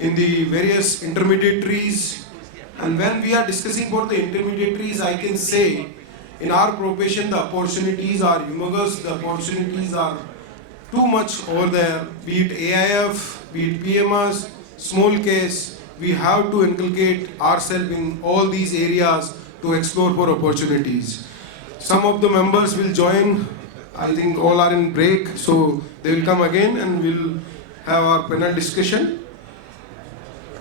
in the various intermediaries. And when we are discussing about the intermediaries, I can say in our profession the opportunities are humongous, the opportunities are too much over there, be it AIF, be it PMS, small case. We have to inculcate ourselves in all these areas to explore for opportunities. Some of the members will join. I think all are in break, so they will come again and we'll have our panel discussion.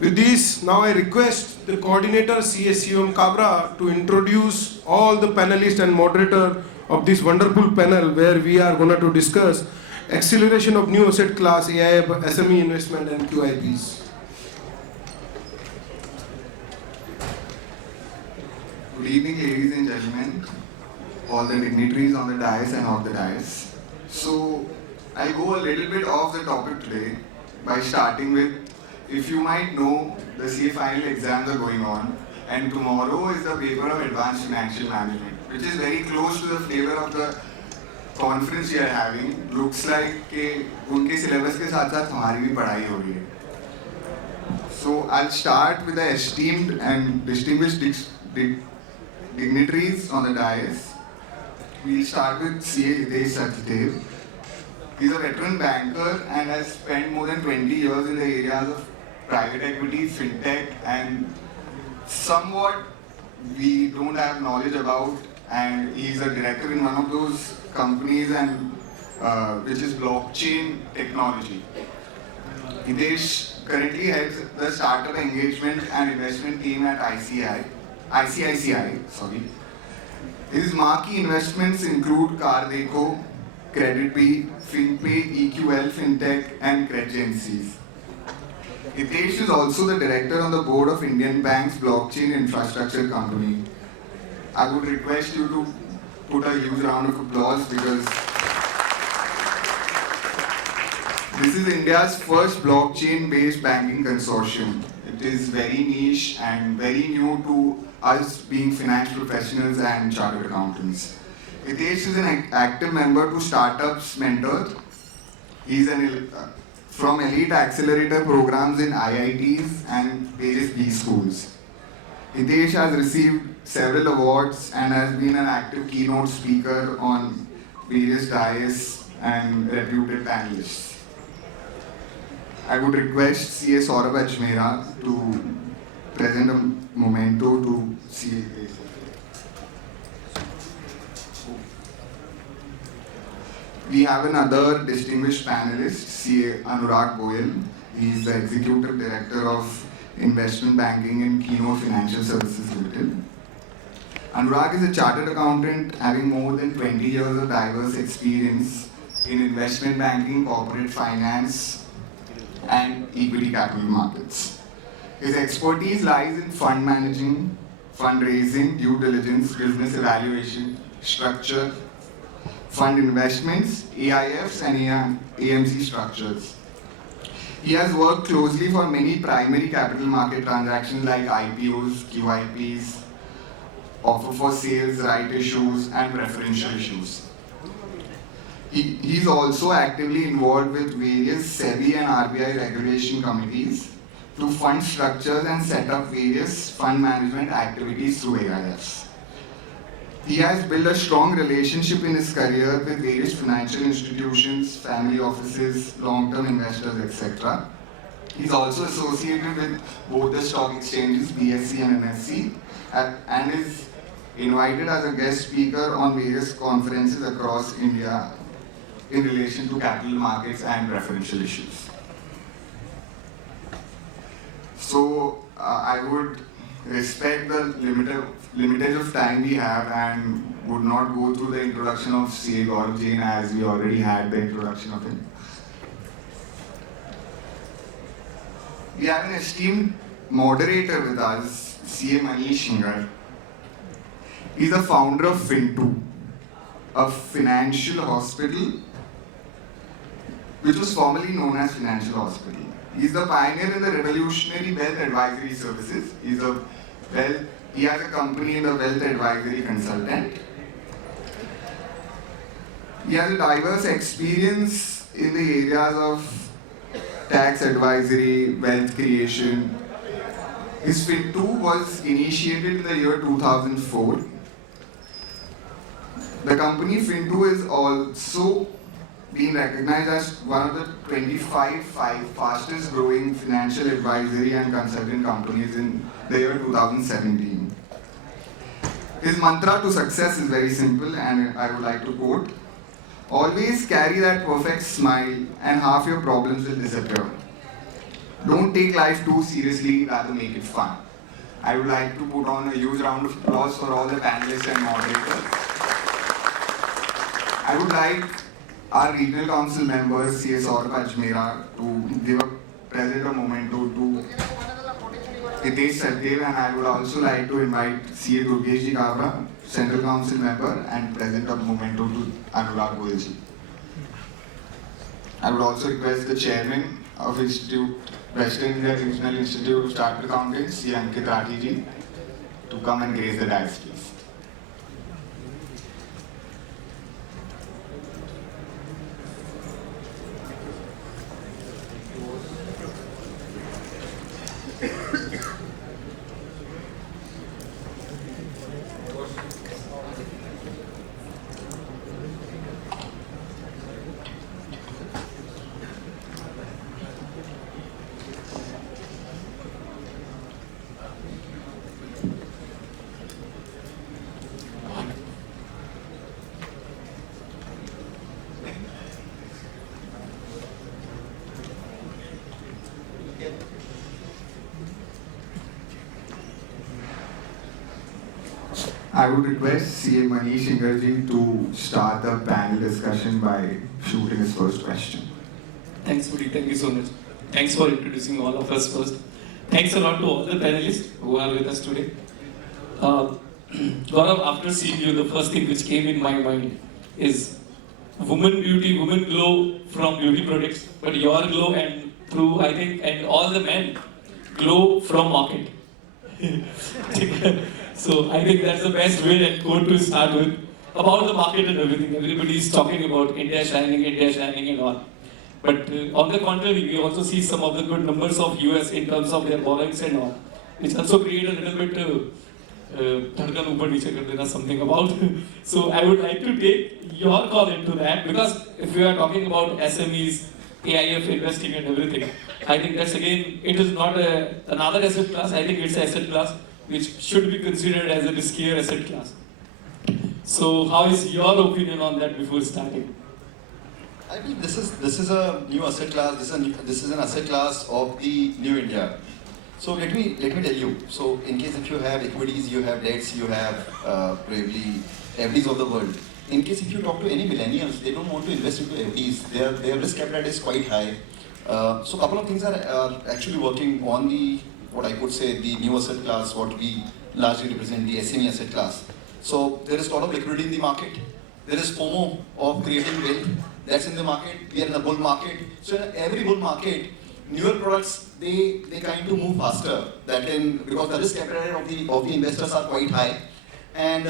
With this, now I request the coordinator CSUM Kabra to introduce all the panelists and moderator of this wonderful panel where we are going to discuss acceleration of new asset class, AIF, SME investment and QIPs. Good evening, ladies and gentlemen, all the dignitaries on the dais and off the dais. So, I'll go a little bit off the topic today by starting with, if you might know, the CA final exams are going on, and tomorrow is the paper of Advanced Financial Management, which is very close to the flavor of the conference we are having. Looks like कि उनके syllabus के साथ साथ हमारी भी पढ़ाई हो रही है. So I'll start with the esteemed and distinguished dignitaries on the dais. We'll start with CA Hitesh Sachdev. He's a veteran banker and has spent more than 20 years in the areas of private equity, fintech, and somewhat we don't have knowledge about. And he's a director in one of those companies, and which is blockchain technology. Hitesh currently heads the startup engagement and investment team at ICICI. His marquee investments include Cardeco, CreditBee, FinPay, EQL, Fintech, and CredGencies. Hitesh is also the director on the board of Indian Bank's blockchain infrastructure company. I would request you to put a huge round of applause because this is India's first blockchain-based banking consortium. It is very niche and very new to us being finance professionals and chartered accountants. Hitesh is an active member to Startups Mentor. He's from elite accelerator programs in IITs and various B schools. Hitesh has received several awards and has been an active keynote speaker on various dais and reputed panelists. I would request CA Saurabh Ajmera to present a memento to CA Hitesh. We have another distinguished panelist, CA Anurag Goyal. He is the Executive Director of Investment Banking in Keynote Financial Services Limited. Anurag is a chartered accountant having more than 20 years of diverse experience in investment banking, corporate finance, and equity capital markets. His expertise lies in fund managing, fundraising, due diligence, business evaluation, structure, fund investments, AIFs, and AMC structures. He has worked closely for many primary capital market transactions like IPOs, QIPs, offer for sales, right issues, and preferential issues. He is also actively involved with various SEBI and RBI regulation committees to fund structures and set up various fund management activities through AIFs. He has built a strong relationship in his career with various financial institutions, family offices, long-term investors, etc. He's also associated with both the stock exchanges, BSE and NSE, and is invited as a guest speaker on various conferences across India in relation to capital markets and preferential issues. So I would respect the limited of time we have and would not go through the introduction of CA Gaurav Jain as we already had the introduction of him. We have an esteemed moderator with us, CA Manish Hingar. He's the founder of Fin2, a financial hospital which was formerly known as Financial Hospital. He's the pioneer in the revolutionary wealth advisory services. He has a company in the wealth advisory consultant. He has a diverse experience in the areas of tax advisory, wealth creation. His Fin2 was initiated in the year 2004. The company Fin2 is also being recognized as one of the 25 fastest growing financial advisory and consulting companies in the year 2017. His mantra to success is very simple, and I would like to quote: always carry that perfect smile and half your problems will disappear. Don't take life too seriously, rather make it fun. I would like to put on a huge round of applause for all the panelists and moderators. I would like our regional council members, C.S. Saurabh Ajmera, to give a present a memento to Hitesh Sachdev, and I would also like to invite C.A. Durgesh Kabra, Central Council member, and present a memento to Anurag Goyal. I would also request the chairman of Institute, Western India Regional Institute of Chartered Accountants, C. Ankit Rathi ji, to come and grace the dais, please. I would request CA Manish Hingar ji to start the panel discussion by shooting his first question. Thanks, Buddy. Thank you so much. Thanks for introducing all of us first. Thanks a lot to all the panelists who are with us today. Gaurav, after seeing you, the first thing which came in my mind is woman beauty, woman glow from beauty products, but your glow and through, I think, and all the men glow from market. So I think that's the best way and quote to start with about the market and everything. Everybody is talking about India shining and all. But on the contrary, we also see some of the good numbers of US in terms of their borrowings and all, which also create a little bit dhadkan upar niche kar dena something about. So I would like to take your call into that, because if we are talking about SMEs, AIF investing and everything, I think that's again, it is not another asset class. I think it's an asset class which should be considered as a riskier asset class. So how is your opinion on that before starting? I mean, this is a new asset class. This is an asset class of the new India. So let me tell you. So in case if you have equities, you have debts, you have probably FDs of the world. In case if you talk to any millennials, they don't want to invest into FDs. Their risk appetite is quite high. So a couple of things are actually working on the, what I could say, the new asset class, what we largely represent, the SME asset class. So there is a lot of liquidity in the market. There is FOMO of creating wealth. That's in the market. We are in a bull market. So in every bull market, newer products, they kind of move faster. Because the risk appetite of the investors are quite high. And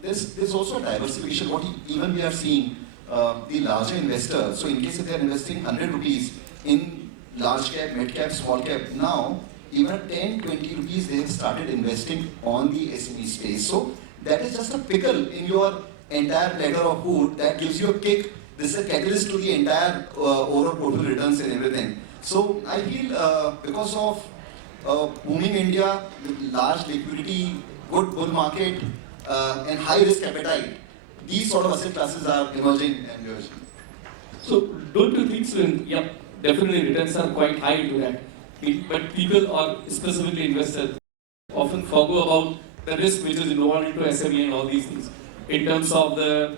there's also a diversification. Even we are seeing the larger investors. So in case if they are investing 100 rupees in large cap, mid cap, small cap, now even at 10, 20 rupees, they have started investing on the SME space. So that is just a pickle in your entire platter of food that gives you a kick. This is a catalyst to the entire overall total returns and everything. So I feel because of booming India with large liquidity, good bull market, and high risk appetite, these sort of asset classes are emerging and emerging. So don't you think so? Yeah, definitely returns are quite high into that. But people, or specifically investors, often forgo about the risk which is involved into SME and all these things in terms of the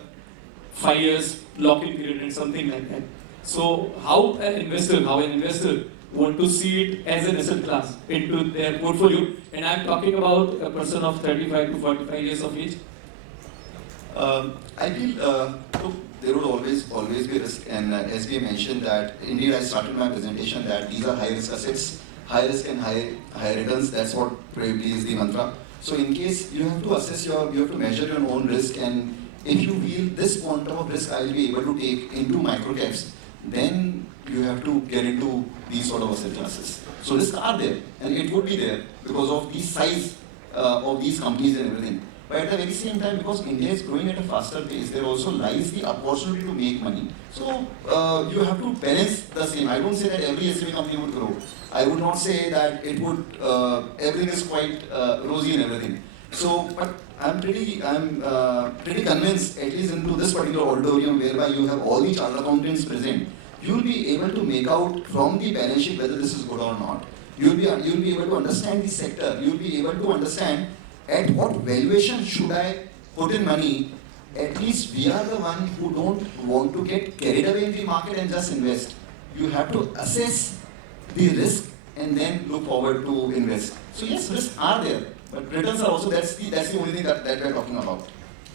5 years lock-in period and something like that. So how an investor want to see it as an asset class into their portfolio, and I'm talking about a person of 35 to 45 years of age. I feel look, there would always be risk, and as we mentioned that indeed I started my presentation that these are high risk assets, high risk and high returns. That's what probably is the mantra. So in case you have to assess you have to measure your own risk, and if you feel this quantum of risk I will be able to take into micro caps, then you have to get into these sort of asset classes. So risks are there, and it would be there because of the size of these companies and everything. But at the very same time, because India is growing at a faster pace, there also lies the opportunity to make money. So you have to balance the same. I don't say that every SME company would grow. I would not say that it would, everything is quite rosy and everything. So, but I'm pretty convinced, at least into this particular auditorium whereby you have all the chartered accountants present, you'll be able to make out from the balance sheet whether this is good or not. You'll be able to understand the sector. You'll be able to understand at what valuation should I put in money. At least we are the one who don't want to get carried away in the market and just invest. You have to assess the risk and then look forward to invest. So yes, risks are there, but returns are also, that's the only thing that we're talking about.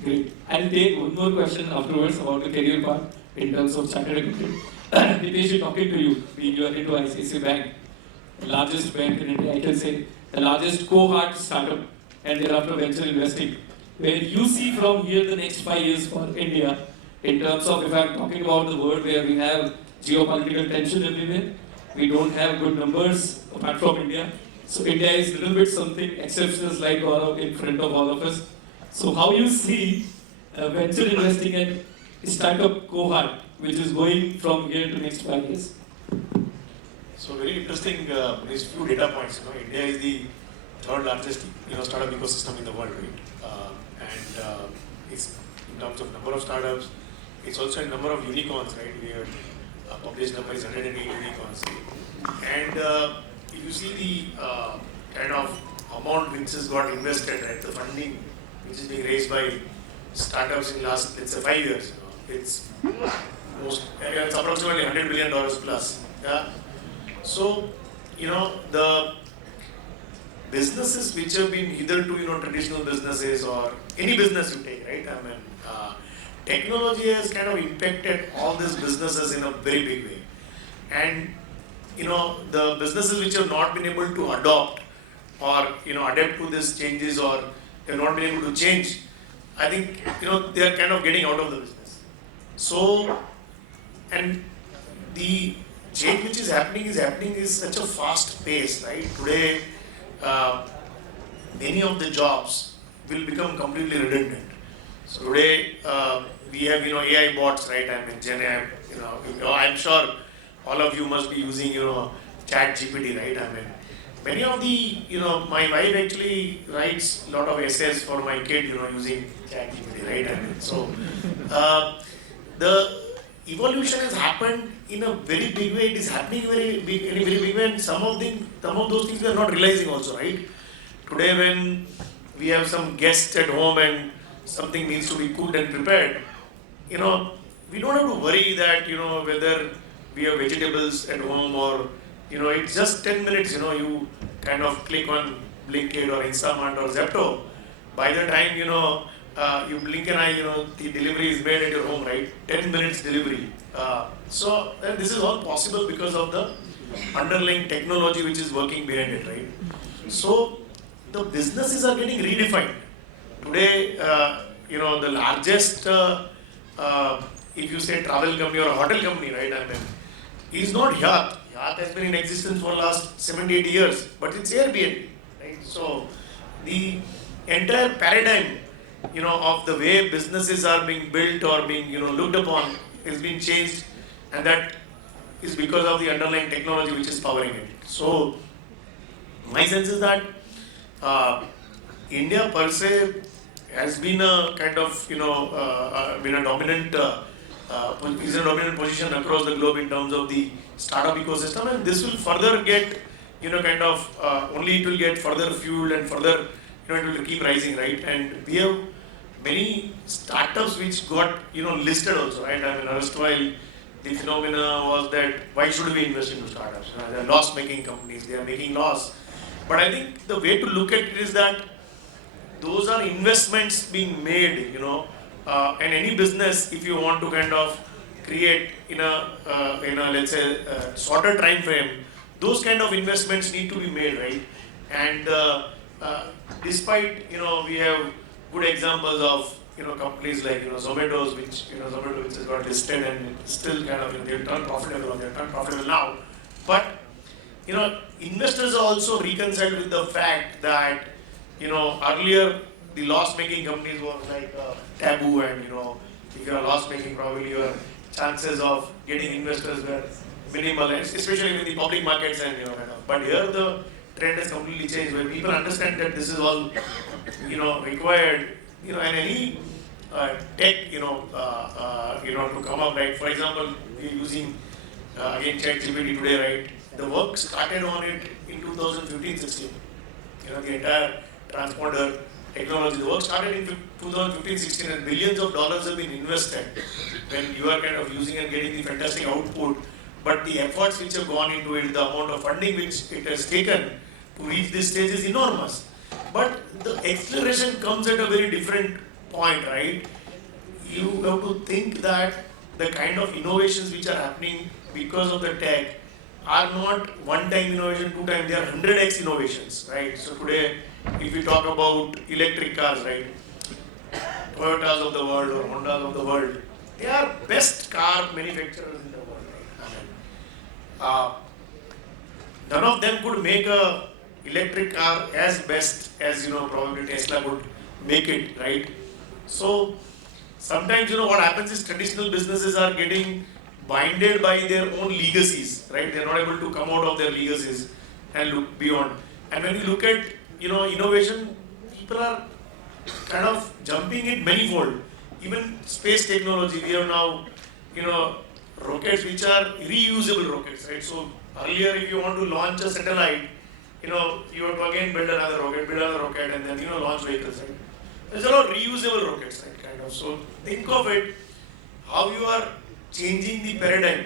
Great. I'll take one more question afterwards about the career path in terms of chartered accountant. Hitesh, talking to you, you are into ICICI Bank, the largest bank in India, I can say, the largest cohort startup, and thereafter venture investing. Where you see from here the next 5 years for India, in terms of, if I'm talking about the world where we have geopolitical tension everywhere, we don't have good numbers apart from India. So India is a little bit something exceptional like Gaurav in front of all of us. So how you see venture investing and startup cohort, which is going from here to next 5 years? So very interesting, these few data points. India is the third largest startup ecosystem in the world, right? It's in terms of number of startups, it's also a number of unicorns, right? We have published number is 108 unicorns. And if you see the kind of amount which has got invested, right, the funding which is being raised by startups in last, let's say, 5 years, it's approximately $100 billion plus. Yeah. So, the businesses which have been either to traditional businesses or any business you take, right? I mean, technology has kind of impacted all these businesses in a very big way, and the businesses which have not been able to adopt or adapt to these changes, or have not been able to change, I think they are kind of getting out of the business. So, and the change which is happening is such a fast pace, right? Today, many of the jobs will become completely redundant. So today we have AI bots, right? I mean, Gen AI. I'm sure all of you must be using Chat GPT, right? I mean, many of the my wife actually writes a lot of essays for my kid, using Chat GPT, right? I mean, so the evolution has happened in a very big way. It is happening in a very big way, and some of those things we are not realizing also, right? Today, when we have some guests at home and something needs to be cooked and prepared, we don't have to worry that whether we have vegetables at home or it's just 10 minutes. You kind of click on Blinkit or Instamart or Zepto. By the time you blink an eye, the delivery is made at your home, right? 10 minutes delivery. So this is all possible because of the underlying technology which is working behind it, right? So the businesses are getting redefined. Today, the largest, if you say travel company or a hotel company, right? I mean, is not Yacht. Yacht has been in existence for the last 70-80 years, but it's Airbnb, right? So the entire paradigm of the way businesses are being built or being, looked upon is being changed, and that is because of the underlying technology which is powering it. So, my sense is that India per se has been a kind of, been a dominant, is in a dominant position across the globe in terms of the startup ecosystem, and this will further get, only it will get further fueled and further, it will keep rising, right? And we have many startups which got listed also, right? I mean, erstwhile the phenomena was that why should we invest into startups? They are loss-making companies, they are making loss. But I think the way to look at it is that those are investments being made, and any business, if you want to kind of create in a let's say shorter time frame, those kind of investments need to be made, right? And despite we have good examples of companies like Zomato, which has got listed and it's still kind of they've turned profitable or they've turned profitable now. But investors are also reconciled with the fact that earlier the loss-making companies were like taboo, and if you're loss-making, probably your chances of getting investors were minimal, especially in the public markets and But here the trend has completely changed, where people understand that this is all required, and any tech to come up, right? For example, we're using again ChatGPT today, right? The work started on it in 2015-16. The entire transponder technology, the work started in 2015-16, and billions of dollars have been invested when you are kind of using and getting the fantastic output. But the efforts which have gone into it, the amount of funding which it has taken to reach this stage is enormous. But the acceleration comes at a very different point, right? You have to think that the kind of innovations which are happening because of the tech are not one-time innovation, two-time, they are 100x innovations, right? So today, if we talk about electric cars, right? Toyotas of the world or Hondas of the world, they are best car manufacturers in the world, right? None of them could make a electric car as best as probably Tesla could make it, right? So sometimes what happens is traditional businesses are getting binded by their own legacies, right? They're not able to come out of their legacies and look beyond. And when you look at innovation, people are kind of jumping it manifold. Even space technology, we have now rockets which are reusable rockets, right? So earlier, if you want to launch a satellite, you have to again build another rocket, and then launch vehicles, right? There's a lot of reusable rockets, right? Kind of. So think of it, how you are changing the paradigm,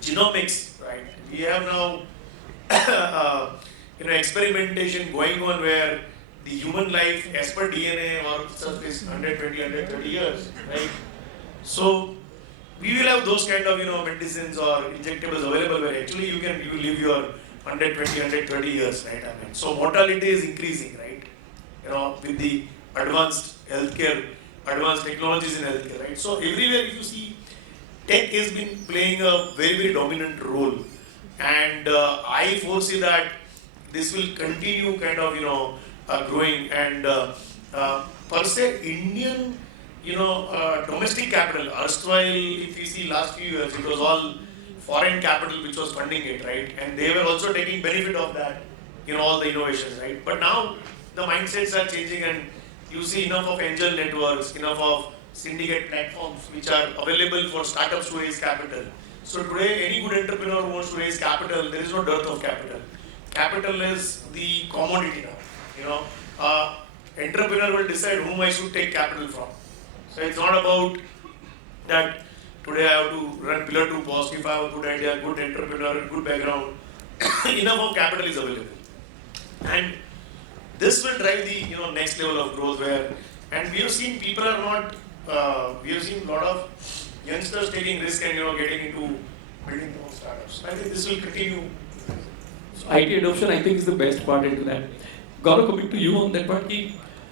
genomics, right? We have now experimentation going on where the human life as per DNA or such is 120, 130 years, right? So we will have those kind of medicines or injectables available where actually you live your 120, 130 years, right? So mortality is increasing, right? With the advanced healthcare, advanced technologies in healthcare, right? So everywhere if you see, tech has been playing a very, very dominant role, and I foresee that this will continue kind of growing, and per se Indian domestic capital, erstwhile if you see last few years it was all foreign capital which was funding it, right? And they were also taking benefit of that, all the innovations, right? But now the mindsets are changing, and you see enough of angel networks, enough of syndicate platforms which are available for startups to raise capital. So today, any good entrepreneur who wants to raise capital, there is no dearth of capital. Capital is the commodity now. Entrepreneur will decide whom I should take capital from. So it's not about that today I have to run pillar 2 post. If I have a good idea, good entrepreneur, good background, enough of capital is available. And this will drive the next level of growth where, and we have seen people are not, we have seen a lot of youngsters taking risk and getting into building their own startups. I think this will continue. So IT adoption, I think, is the best part into that. Gaurav, coming to you on that part,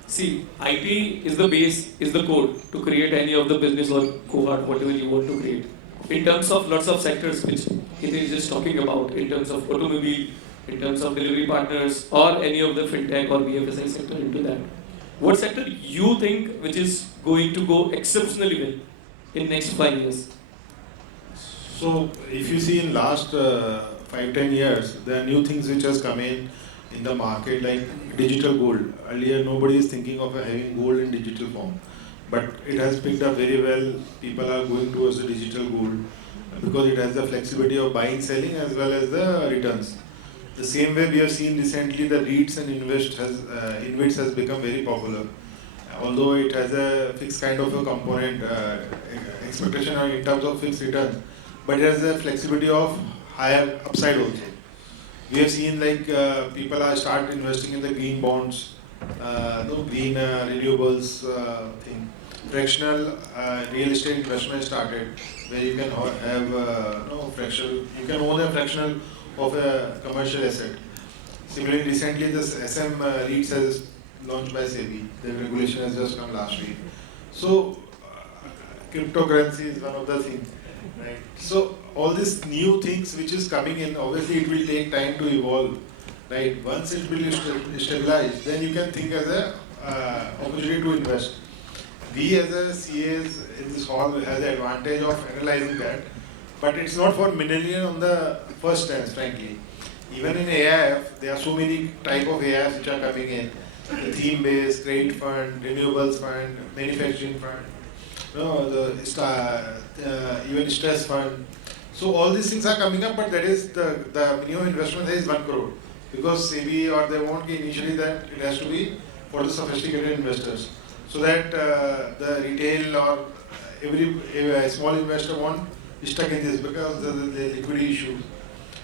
see, IT is the base, is the code to create any of the business or cohort, whatever you want to create. In terms of lots of sectors which Hitesh is just talking about, in terms of automobile, in terms of delivery partners, or any of the fintech or BFSI sector into that. What sector you think which is going to go exceptionally well in next 5 years? So if you see in last 5-10 years, there are new things which has come in the market, like digital gold. Earlier nobody is thinking of having gold in digital form, but it has picked up very well. People are going towards the digital gold because it has the flexibility of buying, selling as well as the returns. The same way we have seen recently the REITs and InvITs has become very popular. Although it has a fixed kind of a component, expectation in terms of fixed returns, but it has a flexibility of higher upside also. We have seen like people are start investing in the green bonds, green renewables thing. Fractional real estate investment started, where you can have fractional. You can own a fractional of a commercial asset. Similarly, recently this SM REITs has launched by SEBI. The regulation has just come last week. So, cryptocurrency is one of the things, right? So, all these new things which is coming in, obviously it will take time to evolve, right? Once it will stabilize, then you can think as a opportunity to invest. We as a CAs in this hall has the advantage of analyzing that, but it's not for millennial on the first stance, frankly. Even in AIF, there are so many type of AIFs which are coming in. The theme-based, credit fund, renewables fund, manufacturing fund, even stress fund. So all these things are coming up, but that is the minimum investment there is 1 crore. Because SEBI or they won't be initially that it has to be for the sophisticated investors. So that the retail or every small investor won't be stuck in this because the liquidity issues.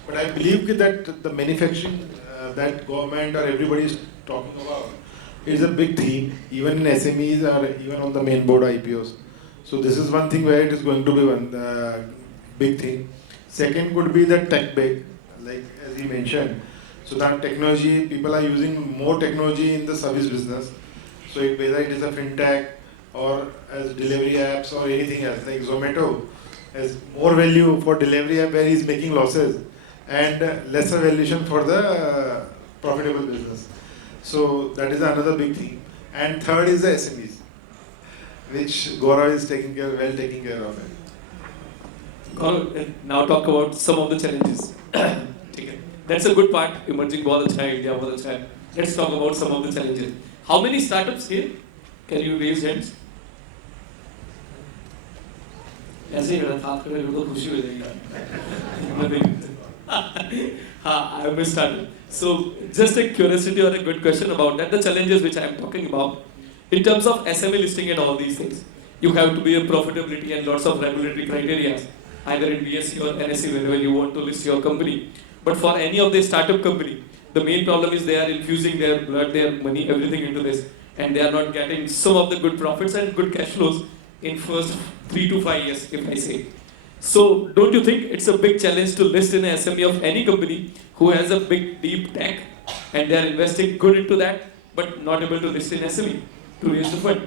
But I believe that the manufacturing that government or everybody is talking about is a big theme, even in SMEs or even on the main board IPOs. So this is one thing where it is going to be one big thing. Second could be the tech big, like as he mentioned. So that technology, people are using more technology in the service business. So whether it is a fintech or as delivery apps or anything else, like Zomato has more value for delivery app where he's making losses and lesser valuation for the profitable business. So that is another big thing. And third is the SMEs, which Gaurav is taking care of it. Gaurav, now talk about some of the challenges. That's a good part. Emerging बहुत अच्छा है, India बहुत अच्छा है. Let's talk about some of the challenges. How many startups here? Can you raise hands? ऐसे ही रहा था आपके लिए तो खुशी हो जाएगी. I am a startup. So just a curiosity or a good question about that. The challenges which I am talking about in terms of SME listing and all these things. You have to be a profitability and lots of regulatory criteria, either in BSE or NSE wherever you want to list your company. But for any of the startup company, the main problem is they are infusing their blood, their money, everything into this, and they are not getting some of the good profits and good cash flows in first 3 to 5 years, if I say. So don't you think it's a big challenge to list in a SME of any company who has a big deep tech and they are investing good into that, but not able to list in SME to raise the fund?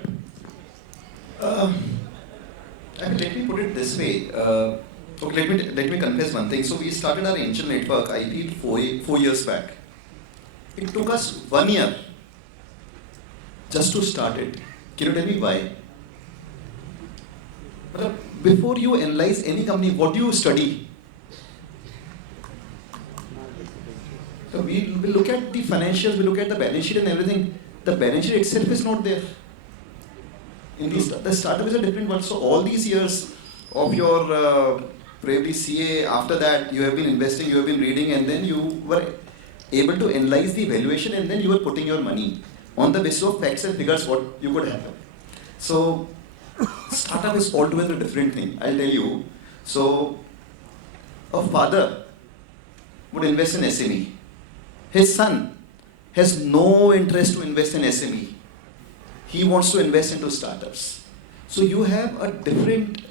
Let me put it this way. Okay, let me confess one thing. So we started our angel network, I did 4 years back. It took us 1 year just to start it. Can you tell me why? Before you analyze any company, what do you study? So we look at the financials, we look at the balance sheet and everything. The balance sheet itself is not there. In the startup is a different world. So all these years of your probably CA, after that you have been investing, you have been reading, and then you were able to analyze the valuation, and then you were putting your money on the basis of facts and figures what you could happen. So startup is altogether a different thing, I'll tell you. So a father would invest in SME. His son has no interest to invest in SME. He wants to invest into startups. So you have a different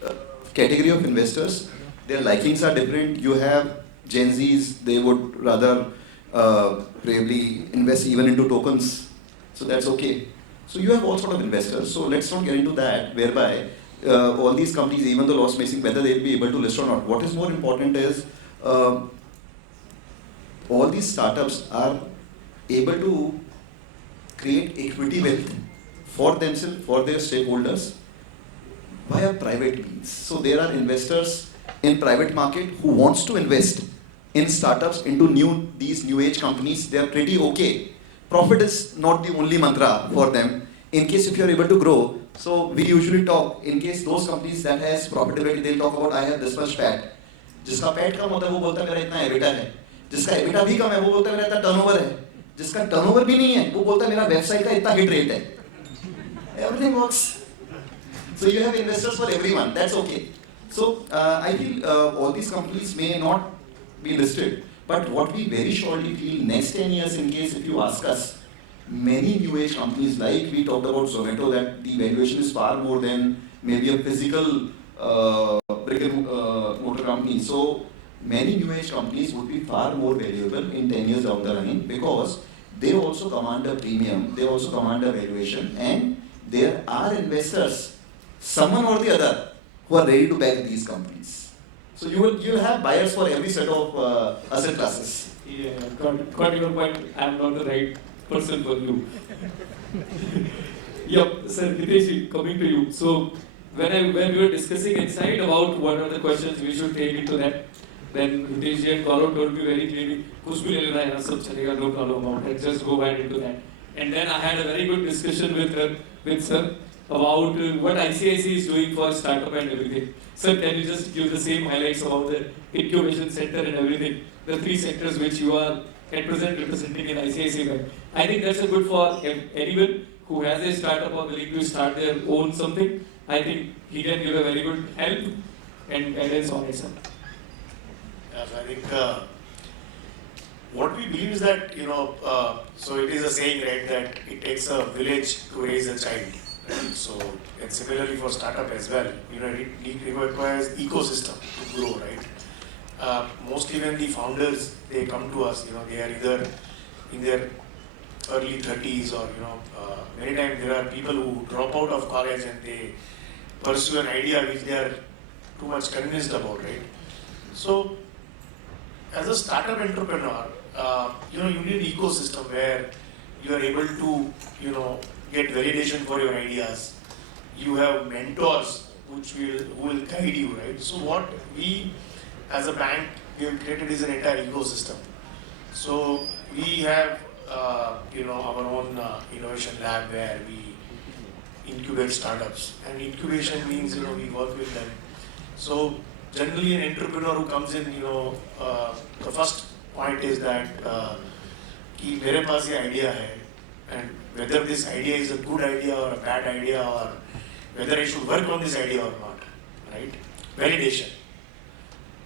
category of investors. Their likings are different. You have Gen Zs, they would rather probably invest even into tokens. So that's okay. So you have all sort of investors. So let's not get into that, whereby all these companies, even though loss-making, whether they'll be able to list or not. What is more important is all these startups are able to create equity wealth for themselves, for their stakeholders, via private means. So there are investors in private market who wants to invest in startups into these new age companies. They are pretty okay. Profit is not the only mantra for them. In case if you are able to grow, so we usually talk, in case those companies that has profitability, they'll talk about I have this much PAT. जिसका PAT कम होता है वो बोलता है मेरा इतना EBITDA है. जिसका EBITDA भी कम है वो बोलता है मेरा इतना turnover है. जिसका turnover भी नहीं है वो बोलता है मेरा website का इतना hit rate है. Everything works. So you have investors for everyone. That's okay. So I feel all these companies may not be listed, but what we very surely feel next 10 years, in case if you ask us, many new age companies, like we talked about Zomato, that the valuation is far more than maybe a physical brick and mortar company. So many new age companies would be far more valuable in 10 years down the line, because they also command a premium, they also command a valuation, and there are investors, someone or the other, who are ready to back these companies. So you'll have buyers for every set of asset classes. Yeah, got your point. I'm not the right person for you. Yep, sir, Hitesh, coming to you. So when we were discussing inside about what are the questions we should take into that, then Hitesh ji and Gaurav told me very clearly, कुछ भी ले लेना है, सब चलेगा, no problem about it. Just go ahead into that. And then I had a very good discussion with sir about what ICICI is doing for startup and everything. Sir, can you just give the same highlights about the incubation center and everything, the three sectors which you are at present representing in ICICI Bank? I think that's a good for anyone who has a startup or willing to start their own something. I think he can give a very good help and guidance on it, sir. Yes, I think what we believe is that, so it is a saying, right, that it takes a village to raise a child. Right? So, and similarly for startup as well, it requires ecosystem to grow, right? Mostly when the founders, they come to us, they are either in their early 30s or, many times there are people who drop out of college and they pursue an idea which they are too much convinced about, right? So, as a startup entrepreneur, you need an ecosystem where you are able to, get validation for your ideas. You have mentors who will guide you, right? So what we, as a bank, we have created is an entire ecosystem. So we have, our own innovation lab where we incubate startups, and incubation means we work with them. So generally, an entrepreneur who comes in, the first point is that कि मेरे पास ये idea है, and whether this idea is a good idea or a bad idea, or whether I should work on this idea or not, right? Validation.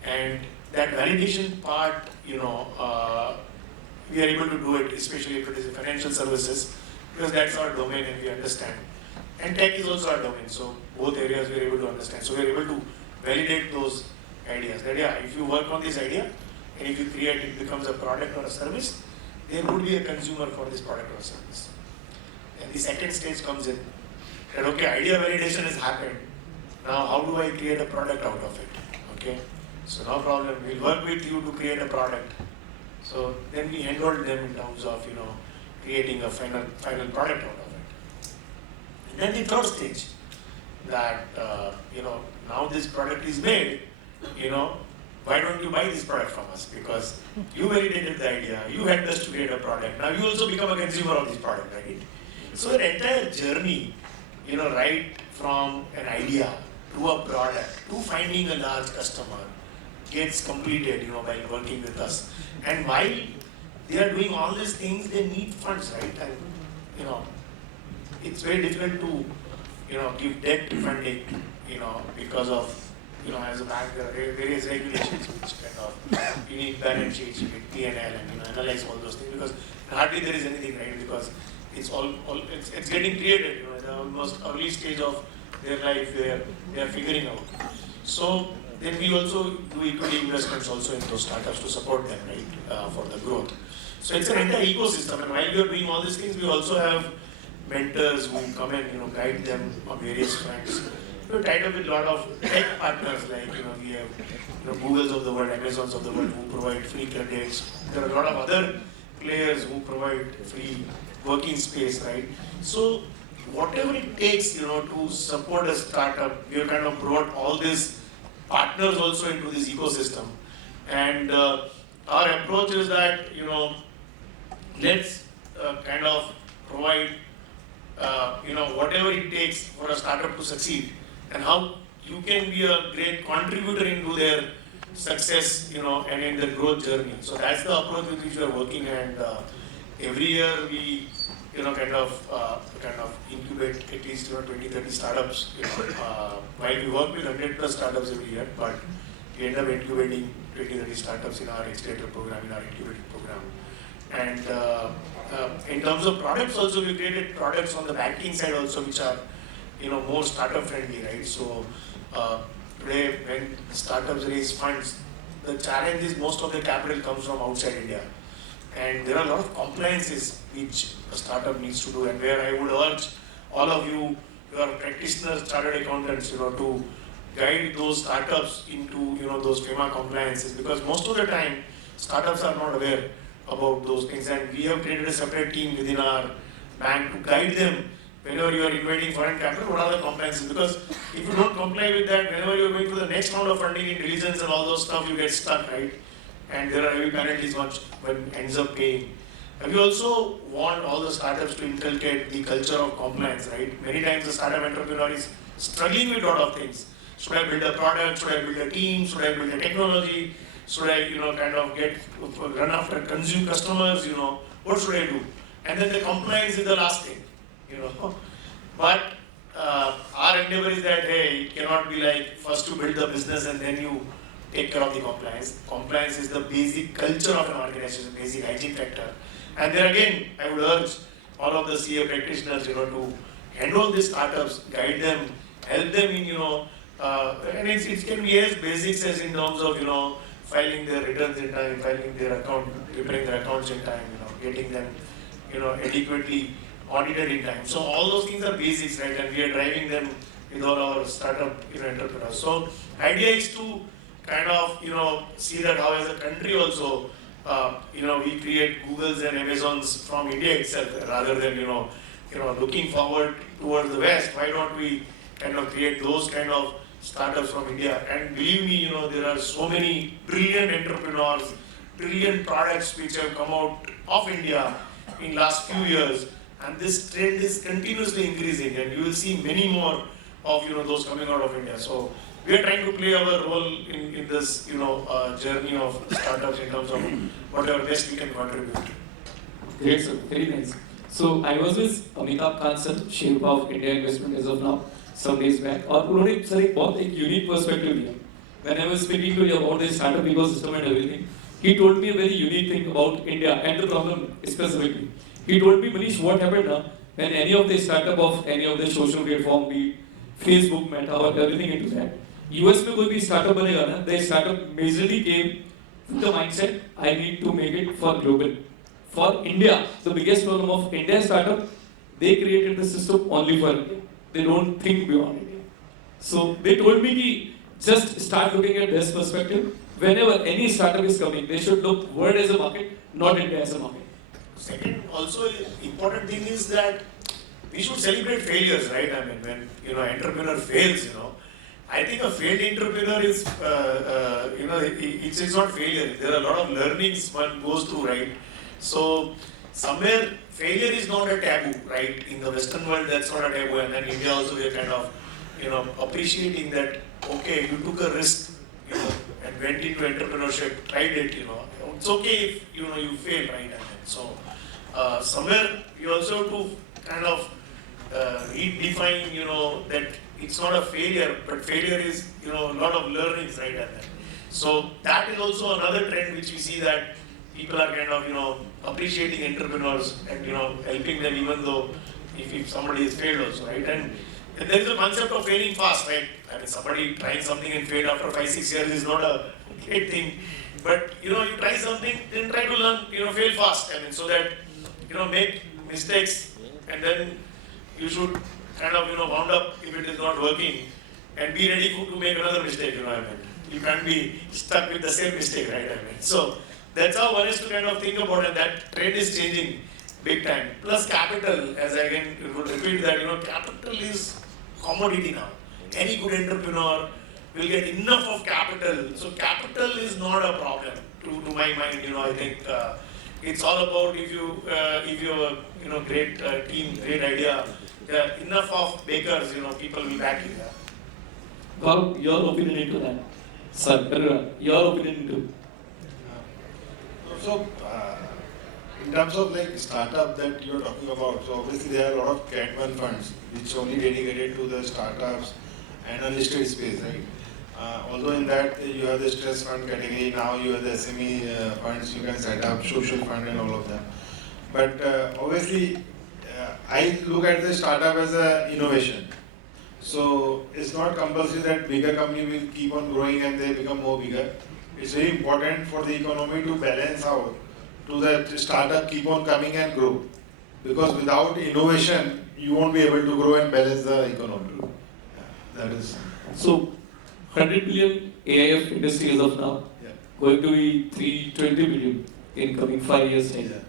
And that validation part, we are able to do it, especially if it is financial services, because that's our domain and we understand. And tech is also our domain, so both areas we are able to understand. So we are able to validate those ideas. That if you work on this idea, and if you create it becomes a product or a service, there would be a consumer for this product or service. And the second stage comes in, that idea validation has happened. Now how do I create a product out of it? Okay, so no problem, we'll work with you to create a product. So then we handle them in terms of, creating a final product out of it. And then the third stage, that, now this product is made, why don't you buy this product from us? Because you validated the idea, you helped us to create a product, now you also become a consumer of this product, right? So an entire journey, right from an idea to a product, to finding a large customer, gets completed, by working with us. And while they are doing all these things, they need funds, right? And, it's very difficult to, give debt funding, because of, as a bank, there are various regulations which kind of, you need balance sheets, you need P&L, and, analyze all those things, because hardly there is anything, right? Because it's it's getting created, in the almost early stage of their life where they are figuring out. So then we also do equity investments also in those startups to support them, right, for the growth. So it's an entire ecosystem, and while we are doing all these things, we also have mentors who come and guide them on various fronts. We're tied up with a lot of tech partners, like we have Googles of the world, Amazons of the world who provide free credits. There are a lot of other players who provide free working space, right? So whatever it takes, to support a startup, we have kind of brought all these partners also into this ecosystem. And our approach is that, let's kind of provide, whatever it takes for a startup to succeed, and how you can be a great contributor into their success, and in their growth journey. So that's the approach with which we are working, and every year we, kind of incubate at least 20-30 startups. While we work with 100+ startups every year, but we end up incubating 20-30 startups in our accelerator program, in our incubating program. And in terms of products also, we created products on the banking side also, which are more startup friendly, right? So today when startups raise funds, the challenge is most of the capital comes from outside India. and there are a lot of compliances which a startup needs to do, and where I would urge all of you, who are practitioners, chartered accountants, to guide those startups into, those FEMA compliances, because most of the time, startups are not aware about those things, and we have created a separate team within our bank to guide them whenever you are inviting foreign capital, what are the compliances, because if you don't comply with that, whenever you are going to the next round of funding in diligence and all those stuff, you get stuck, right? And there are heavy penalties when ends up paying. And we also want all the startups to inculcate the culture of compliance, right? Many times the startup entrepreneur is struggling with a lot of things. Should I build a product? Should I build a team? Should I build a technology? Should I, run after consume customers? What should I do? And then the compliance is the last thing, But our endeavor is that, hey, it cannot be like first you build the business and then you take care of the compliance. Compliance is the basic culture of an organization, basic hygiene factor. And there again, I would urge all of the CA practitioners, to handle these startups, guide them, help them in, and it can be as basics as in terms of, filing their returns in time, filing their account, preparing their accounts in time, getting them, adequately audited in time. So all those things are basics, right? And we are driving them with all our startup, entrepreneurs. So idea is to kind of, see that how as a country also, we create Googles and Amazons from India itself, rather than, looking forward towards the West. Why don't we kind of create those kind of startups from India? And believe me, there are so many brilliant entrepreneurs, brilliant products which have come out of India in last few years, and this trend is continuously increasing, and you will see many more of, those coming out of India. So we are trying to play our role in this, journey of startups in terms of whatever best we can contribute. Great, sir. Very nice. So I was with Amitabh Khan sir, Sherpa of India Investment as of now, some days back. और उन्होंने sir एक बहुत एक unique perspective दिया. When I was speaking to you about the startup ecosystem and everything, he told me a very unique thing about India and the problem specifically. He told me, Manish, what happened now when any of the startup of any of the social platform, be Facebook, Meta, or everything into that. US में कोई भी startup बनेगा ना, the startup majorly came with the mindset, I need to make it for global. For India, the biggest problem of India startup, they created the system only for India. They don't think beyond India. So they told me ki just start looking at this perspective. Whenever any startup is coming, they should look world as a market, not India as a market. Second, also important thing is that we should celebrate failures, right? I mean, when entrepreneur fails, I think a failed entrepreneur is, it's not failure. There are a lot of learnings one goes through, right? So somewhere failure is not a taboo, right? In the Western world, that's not a taboo, and then India also we are kind of, appreciating that. Okay, you took a risk, and went into entrepreneurship, tried it, It's okay if you fail, right? So somewhere you also have to kind of redefine, that it's not a failure, but failure is, a lot of learnings, right? So that is also another trend which we see, that people are kind of, appreciating entrepreneurs and, helping them, even though if somebody has failed also, right? And there is a concept of failing fast, right? I mean, somebody trying something and failed after 5-6 years is not a great thing. But, you try something, then try to learn, fail fast. I mean, so that, make mistakes, and then you should kind of, wound up if it is not working, and be ready to make another mistake, You can't be stuck with the same mistake, right? So that's how one has to kind of think about it. That trend is changing big time. Plus capital, as I again would repeat that, capital is commodity now. Any good entrepreneur will get enough of capital. So capital is not a problem to my mind. I think it's all about if you have a great team, great idea, enough of bakers, people will back you. Gaurav, your opinion into that? Sir, your opinion into? So, in terms of like startup that you're talking about, so obviously there are a lot of Cat 1 funds which only dedicated to the startups and unlisted space, right? Although in that you have the stress fund category, now you have the SME funds you can set up, social fund and all of them. But obviously, I look at the startup as an innovation. So it's not compulsory that bigger company will keep on growing and they become more bigger. It's very important for the economy to balance out, to that startup keep on coming and grow. Because without innovation, you won't be able to grow and balance the economy. Yeah, that is. So, 100 billion AIF industry as of now, Yeah. going to be 320 billion in coming 5 years time. Yeah.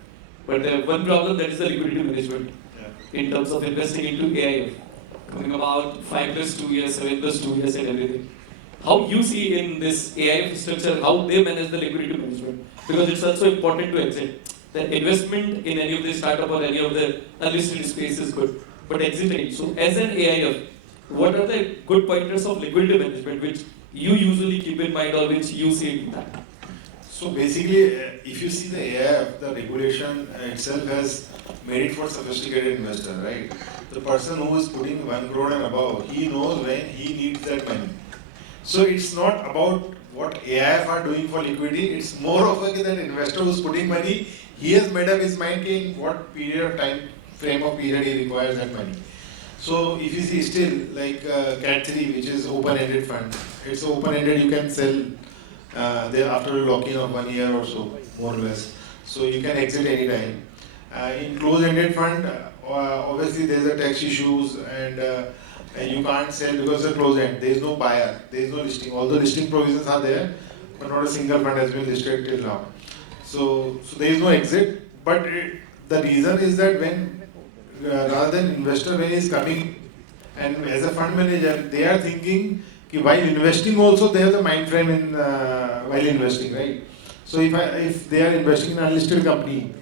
But one problem, that is the liquidity management Yeah. in terms of investing into AIF, coming about 5 plus 2 years, 7 plus 2 years and everything. How you see in this AIF structure, how they manage the liquidity management? Because it's also important to exit. The investment in any of the startup or any of the unlisted space is good, but exiting. So as an AIF, what are the good pointers of liquidity management which you usually keep in mind or which you see in that? So basically, if you see the AIF, the regulation itself has made it for sophisticated investor, right? The person who is putting 1 crore and above, he knows when he needs that money. So it's not about what AIF are doing for liquidity, it's more of that investor who's putting money, he has made up his mind in what period of time, frame of period he requires that money. So if you see still like Cat 3, which is open-ended fund, it's open-ended, you can sell there after a lock-in of 1 year or so, more or less. So you can exit anytime. In closed-ended fund, obviously there's a tax issues and you can't sell because it's a closed-end. There is no buyer, there is no listing. Although listing provisions are there, but not a single fund has been listed till now. So there is no exit. But the reason is that when rather than investor when he is coming and as a fund manager, they are thinking while investing also they have the mind frame in while investing, right? So if they are investing in a listed company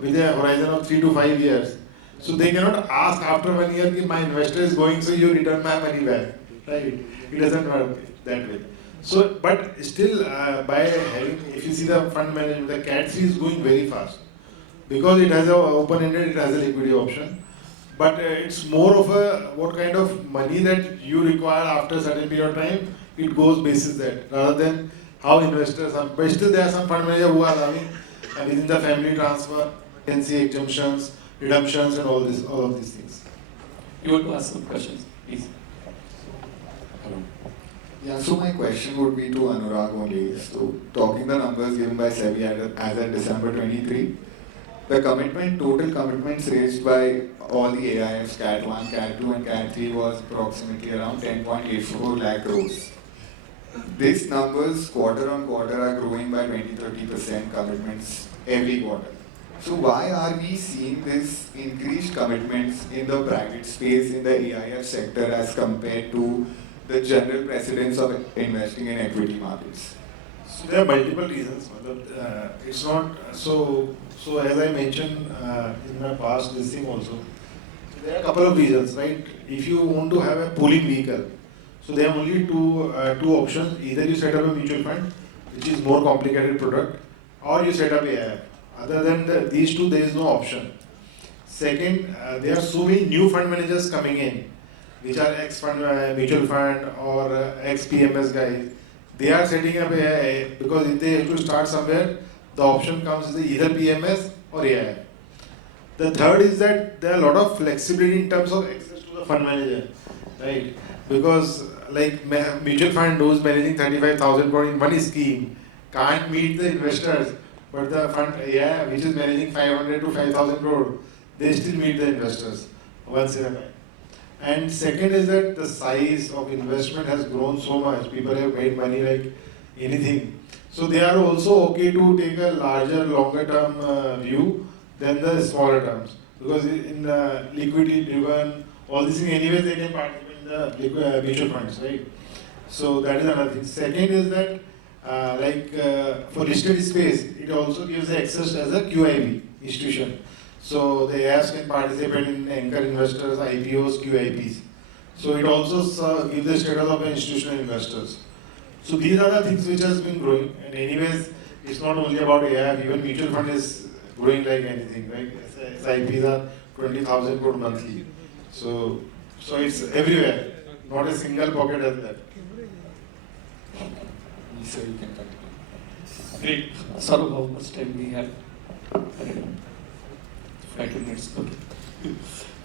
with a horizon of 3 to 5 years, so they cannot ask after 1 year if my investor is going, so you return my money back, right? It doesn't work that way. So, but still by having, if you see the fund management, the Cat 3 is going very fast because it has a open-ended, it has a liquidity option. But it's more of a what kind of money that you require after a certain period of time, it goes basis that rather than how investors are. But still there are some fund managers who are having within the family transfer, tenancy exemptions, redemptions and all of these things. You want to ask some questions, please? Hello. Yeah, so my question would be to Anurag only. So talking the numbers given by SEBI as at December 23, the total commitments raised by all the AIFs, Cat 1, Cat 2 and Cat 3 was approximately around 10.84 lakh crores. These numbers quarter on quarter are growing by 20-30% commitments every quarter. So why are we seeing this increased commitments in the private space in the AIF sector as compared to the general precedence of investing in equity markets? So there are multiple reasons. It's not so as I mentioned in my past this thing also. There are a couple of reasons, right? If you want to have a pooling vehicle, so there are only two options. Either you set up a mutual fund, which is more complicated product, or you set up AIF. Other than these two, there is no option. Second, there are so many new fund managers coming in, which are ex-fund mutual fund or ex-PMS guys. They are setting up AIF because if they have to start somewhere, the option comes as either PMS or AIF. The third is that there are a lot of flexibility in terms of access to the fund manager, right? Because like mutual fund who's managing 35,000 crore in one scheme can't meet the investors, but the fund AIF which is managing 500 to 5,000 crore, they still meet the investors once in a while. And second is that the size of investment has grown so much, people have made money like anything. So they are also okay to take a larger, longer term view than the smaller terms. Because in liquidity driven, all these things anyway they can participate in the mutual funds, right? So that is another thing. Second is that for listed space, it also gives access as a QIP institution. So the AIFs can participate in anchor investors, IPOs, QIPs. So it also gives the status of institutional investors. So these are the things which has been growing. And anyways, it's not only about AIF, even mutual fund is growing like anything, right? SIPs are 20,000 crore monthly. So it's everywhere, not a single pocket as that. So you can continue. Great. Sorry, how much time we have? 5 minutes. Okay.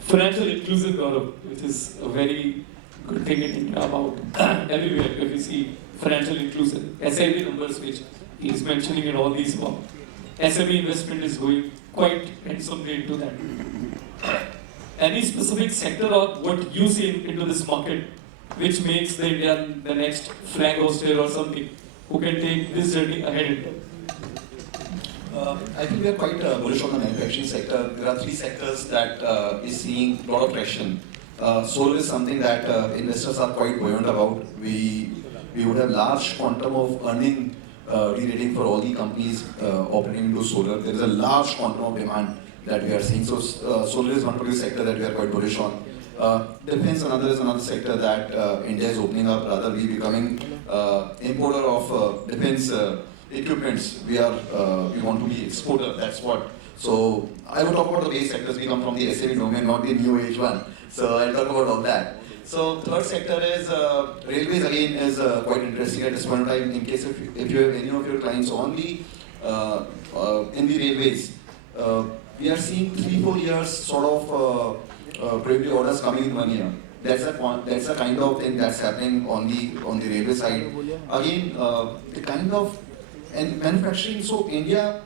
Financial inclusion, Gaurav, which is a very good thing in India about everywhere. If you see financial inclusion, SIP numbers which he is mentioning in all these SME investment is going quite handsomely into that. Any specific sector or what you see into this market which makes the Indian the next Frank Oster or something who can take this journey ahead in time? I think we are quite bullish on the manufacturing sector. There are three sectors that is seeing a lot of traction. Solar is something that investors are quite buoyant about. We would have large quantum of earning re-rating for all the companies operating into solar. There is a large quantum of demand that we are seeing. So solar is one particular sector that we are quite bullish on. Defense is another sector that India is opening up. Rather, we becoming importer of defense equipments. We want to be exporter. That's what. So I will talk about the base sectors. We come from the SME domain, not the new age one. So I'll talk about all that. So third sector is railways. Again, is quite interesting at this point in time. In case if you have any of your clients on the in the railways, we are seeing 3-4 years sort of probably orders coming in 1 year. That's a kind of thing that's happening on the railway side. Again, the kind of and manufacturing. So India,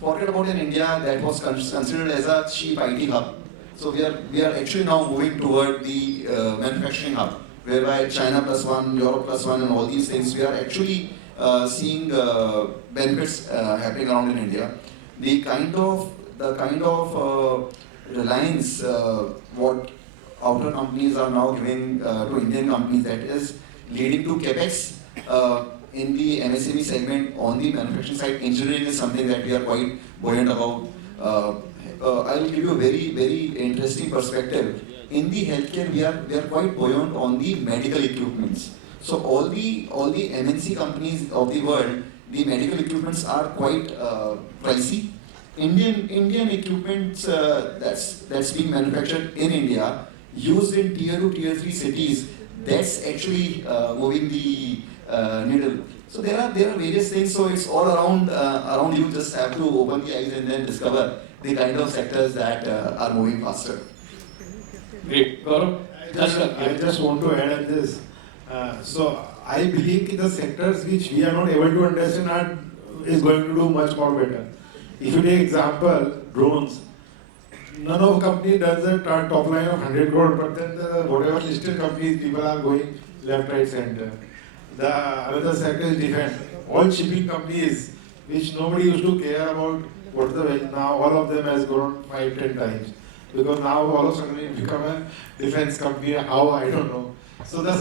forget about in India that was considered as a cheap IT hub. So we are actually now moving toward the manufacturing hub, whereby China +1, Europe +1, and all these things. We are actually seeing benefits happening around in India. The kind of reliance what outer companies are now giving to Indian companies, that is leading to capex in the MSME segment. On the manufacturing side, engineering is something that we are quite buoyant about. I will give you a very interesting perspective. In the healthcare, we are quite buoyant on the medical equipments. So all the MNC companies of the world, the medical equipments are quite pricey. Indian equipments that's being manufactured in India, used in tier 2, tier 3 cities, that's actually moving the needle. So there are various things. So it's all around you. Just have to open the eyes and then discover the kind of sectors that are moving faster. Great. Gaurav? I just want to add on this. So I believe the sectors which we are not able to understand is going to do much more better. If you take example, drones. None of company does a top line of 100 crore, but then whatever listed companies, people are going left, right, center. The another sector is defense. All shipping companies, which nobody used to care about what the value, now all of them has grown 5-10 times. Because now all of a sudden it become a defense company, how, I don't know. So that's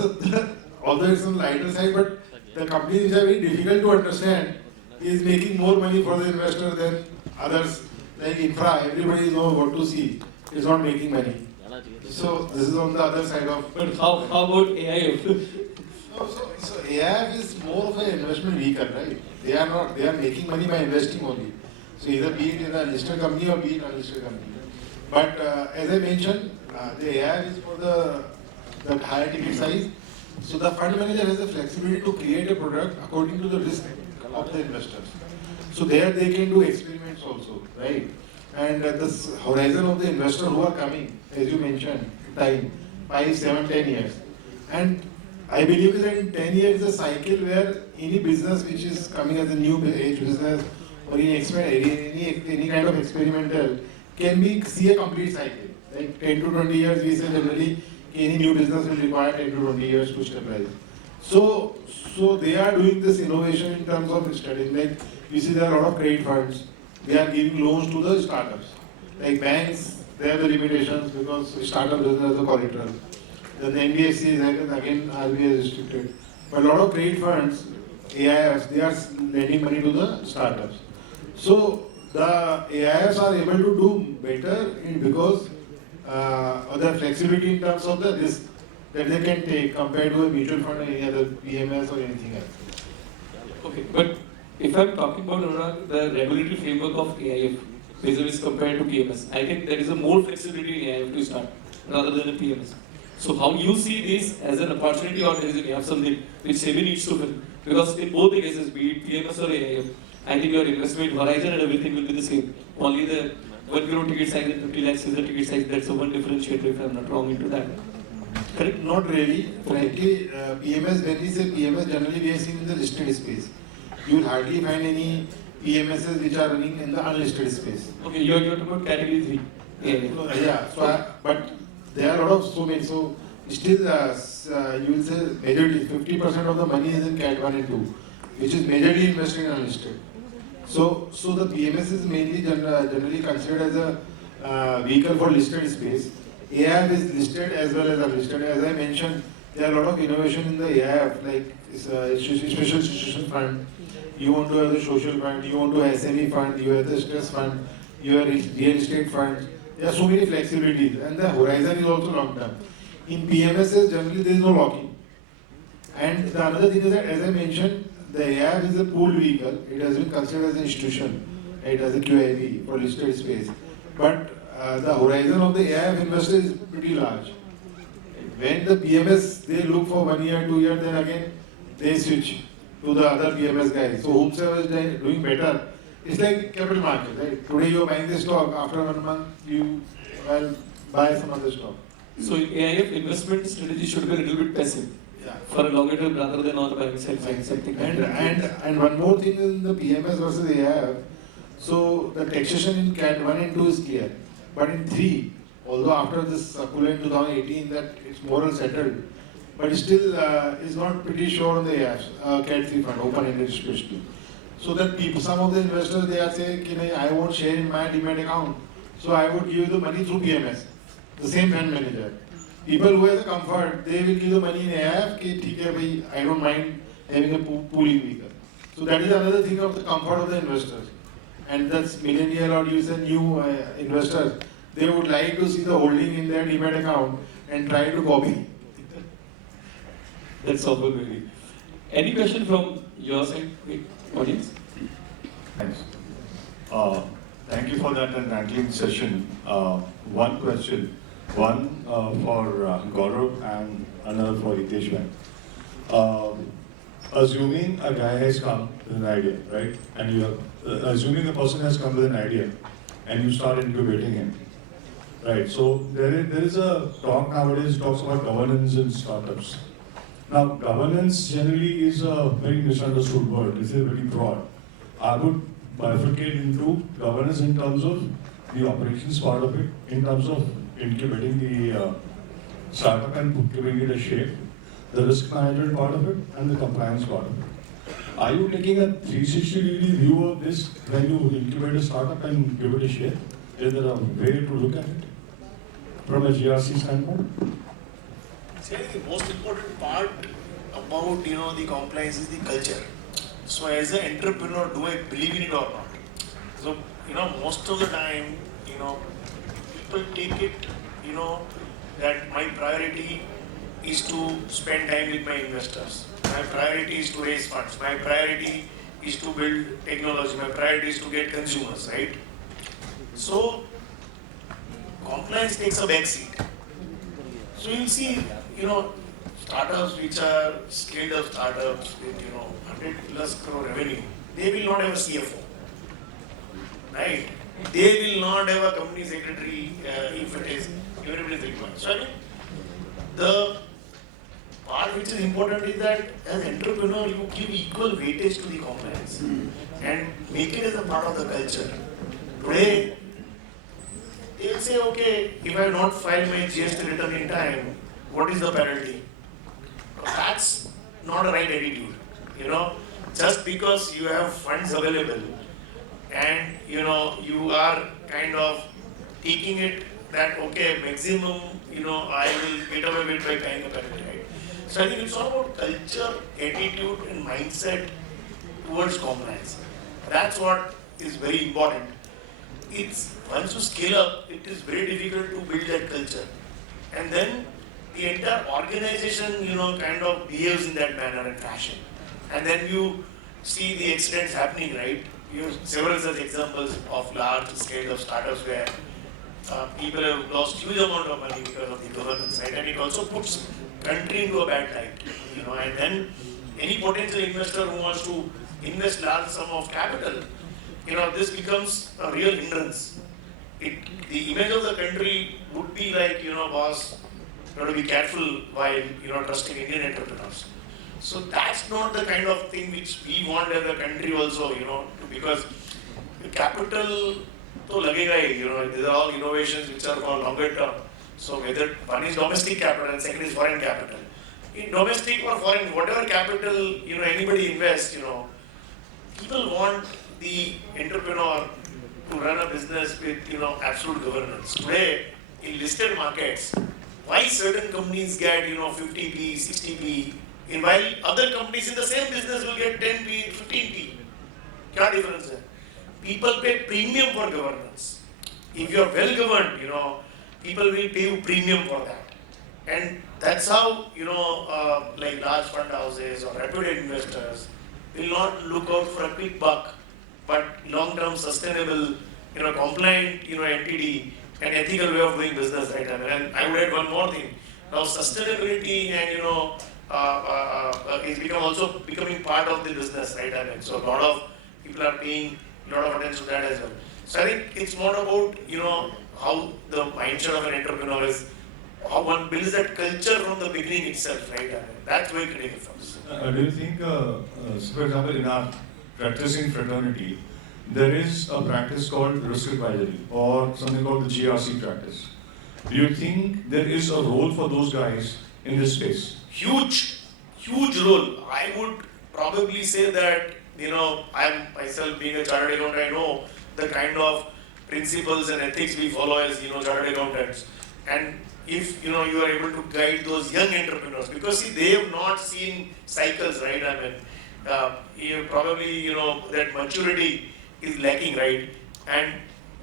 although it's on the lighter side, but the companies which are very difficult to understand is making more money for the investor than others. Like infra, everybody knows what to see. It's not making money. So this is on the other side of. But how about AIF? So AIF is more of an investment vehicle, right? They are making money by investing only. So either be it in a listed company or be it unlisted company. But as I mentioned, the AIF is for the higher ticket size. So the fund manager has the flexibility to create a product according to the risk of the investors. So there they can do experiments also, right? And this horizon of the investor who are coming, as you mentioned, time, 5, 7, 10 years. And I believe that in 10 years is a cycle where any business which is coming as a new age business or any kind of experimental can see a complete cycle. Like 10 to 20 years, we say generally any new business will require 10 to 20 years to stabilize. So they are doing this innovation in terms of studying. Like we see there are a lot of credit funds. They are giving loans to the startups. Like banks, they have the limitations because startup business is a collateral. Then the NBFCs, again, RBI is restricted. But a lot of credit funds, AIFs, they are lending money to the startups. So the AIFs are able to do better because of the flexibility in terms of the risk that they can take compared to a mutual fund or any other PMS or anything else. Okay, but if I'm talking about the regulatory framework of AIF, vis-a-vis compared to PMS, I think there is a more flexibility in AIF to start rather than a PMS. So how you see this as an opportunity, or there is a gap something which SEBI needs to fill? Because in both the cases, be it PMS or AIF, I think your investment horizon and everything will be the same. Only the 1 crore ticket size and 50 lakhs is the ticket size. That's the one differentiator, if I'm not wrong, into that. Correct? Not really. Frankly, PMS, when we say PMS, generally we are seeing in the listed space. You will hardly find any PMSs which are running in the unlisted space. Okay, you're talking about category 3. But there are a lot of so many. So still, you will say majority 50% of the money is in Cat 1 and 2, which is majorly invested in unlisted. So the PMS is mainly generally considered as a vehicle for listed space. AIF is listed as well as unlisted. As I mentioned, there are a lot of innovation in the AIF, like special institution fund. You want to have the social fund, you want to have SME fund, you have the stress fund, you have real estate funds. There are so many flexibilities, and the horizon is also long term. In PMSs, generally there is no locking. And the another thing is that, as I mentioned, the AIF is a pooled vehicle. It has been considered as an institution, right, as a QIP for listed space. But the horizon of the AIF investor is pretty large. When the PMS, they look for 1 year, 2 years, then again they switch to the other PMS guys. So whomsoever is doing better, it's like capital market, right? Today you are buying this stock, after 1 month you will buy some other stock. So AIF investment strategy should be a little bit passive. Yeah. For a longer term rather than all the bank sell something. And one more thing in the PMS versus AIF, so the taxation in Cat 1 and 2 is clear. But in 3, although after this circular in 2018 that it's more or settled, but still is not pretty sure on the AIFs, Cat 3 fund, open-ended especially. So that people, some of the investors, they are saying, I won't share in my demat account, so I would give the money through PMS, the same fund manager. People who have the comfort, they will give the money in AIF, I don't mind having a pooling vehicle. So that is another thing of the comfort of the investors. And that's millennial or you say new investors, they would like to see the holding in their demat account and try to copy. That's all really. Any question from your side, audience? Thanks. Thank you for that enlightening session. One question, one for Gaurav and another for Hitesh Bhai. Assuming a guy has come with an idea, right? And you have, assuming a person has come with an idea and you start incubating him, right? So there is a talk nowadays, talks about governance in startups. Now, governance generally is a very misunderstood word. It's very broad. I would bifurcate into governance in terms of the operations part of it, in terms of incubating the startup and giving it a shape, the risk management part of it, and the compliance part of it. Are you taking a 360-degree view of this when you incubate a startup and give it a shape? Is there a way to look at it from a GRC standpoint? See, I think the most important part about the compliance is the culture. So as an entrepreneur, do I believe in it or not? So most of the time, people take it, that my priority is to spend time with my investors. My priority is to raise funds. My priority is to build technology. My priority is to get consumers, right? So compliance takes a back seat. So you'll see, startups which are scaled up startups with 100 plus crore revenue, they will not have a CFO, right? They will not have a company secretary if it is required. So I mean, the part which is important is that as an entrepreneur, you give equal weightage to the compliance and make it as a part of the culture. Today, they will say, okay, if I have not filed my GST return in time, what is the penalty? That's not a right attitude. Just because you have funds available and you are kind of taking it that okay, maximum, I will get away with by paying a penalty, right? So I think it's all about culture, attitude, and mindset towards compliance. That's what is very important. It's once you scale up, it is very difficult to build that culture, and then the entire organization, kind of behaves in that manner and fashion, and then you see the accidents happening, right? You have several such examples of large scale of startups where people have lost huge amount of money because of the governance, right? And it also puts country into a bad light, and then any potential investor who wants to invest large sum of capital, this becomes a real hindrance. The image of the country would be like, boss, you have to be careful while, trusting Indian entrepreneurs. So that's not the kind of thing which we want as a country also, because capital to lagega hi, these are all innovations which are for longer term. So whether one is domestic capital and second is foreign capital. In domestic or foreign, whatever capital, anybody invests, people want the entrepreneur to run a business with, absolute governance. Today, in listed markets, why certain companies get, 50p, 60p, and while other companies in the same business will get 10p, 15p. What difference is? People pay premium for governance. If you are well governed, people will pay you premium for that. And that's how, like large fund houses or reputed investors will not look out for a quick buck, but long-term sustainable, compliant, entity and ethical way of doing business, right? And I would add one more thing. Now, sustainability and, is becoming part of the business, right? So a lot of people are paying a lot of attention to that as well. So I think it's more about, how the mindset of an entrepreneur is, how one builds that culture from the beginning itself, right? That's very critical for us. Do you think, for example, in our practicing fraternity, there is a practice called risk advisory or something called the GRC practice? Do you think there is a role for those guys in this space? Huge role. I would probably say that, I'm myself being a chartered accountant, I know the kind of principles and ethics we follow as, chartered accountants. And if, you are able to guide those young entrepreneurs, because see, they have not seen cycles, right? Probably, that maturity is lacking, right? And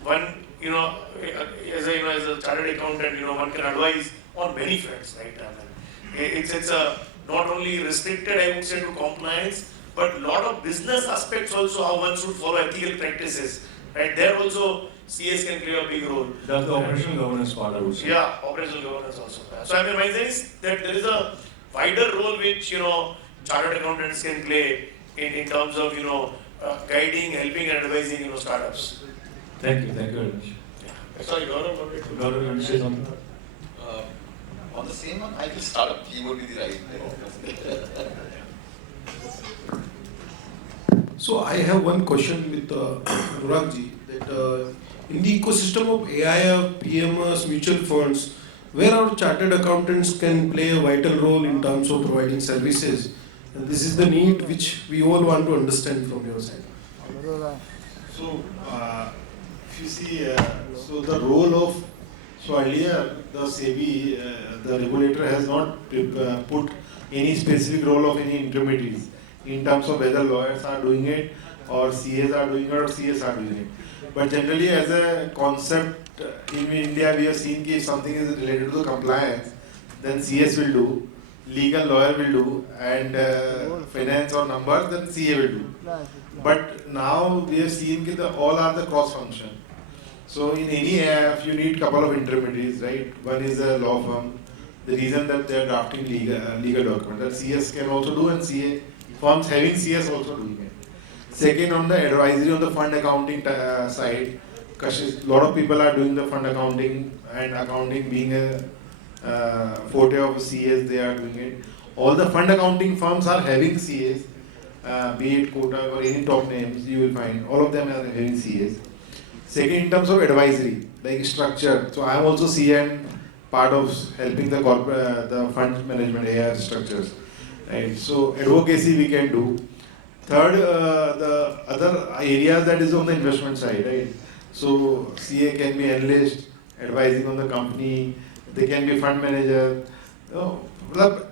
one, as a chartered accountant, one can advise on many fronts, right? It's a not only restricted, I would say, to compliance, but a lot of business aspects also, how one should follow ethical practices, right? There also, CS can play a big role. That's the operational governance part, I would say. Yeah, operational governance also. So my sense is that there is a wider role which, chartered accountants can play in terms of, guiding, helping and advising, startups. Thank you very much. Yeah. Sorry, Gaurav, Gaurav, you want to say something? On the same one, I will startup. He would be the right. So I have one question with Anurag ji, that in the ecosystem of AIF, PMS, mutual funds, where our chartered accountants can play a vital role in terms of providing services. And this is the need which we all want to understand from your side. So, if you see, so the role of, so earlier the SEBI, the regulator has not put any specific role of any intermediaries in terms of whether lawyers are doing it or CAs are doing it or CS are doing it. But generally, as a concept in India, we have seen that if something is related to compliance, then CS will do, legal lawyer will do, and finance or numbers, then CA will do. But now we have seen that all are the cross function. So in any AIF, you need couple of intermediaries, right? One is a law firm. The reason that they are drafting legal documents, that CS can also do, and CA firms having CS also doing it. Second, on the advisory on the fund accounting side, because a lot of people are doing the fund accounting, and accounting being a forte of CS, they are doing it. All the fund accounting firms are having CS, be it Kotak or any top names, you will find all of them are having CS. Second, in terms of advisory, like structure. So I am also CA and part of helping the corporate, the fund management AI structures. Right. So advocacy we can do. Third, the other areas that is on the investment side, right? So CA can be analyst, advising on the company. They can be fund manager.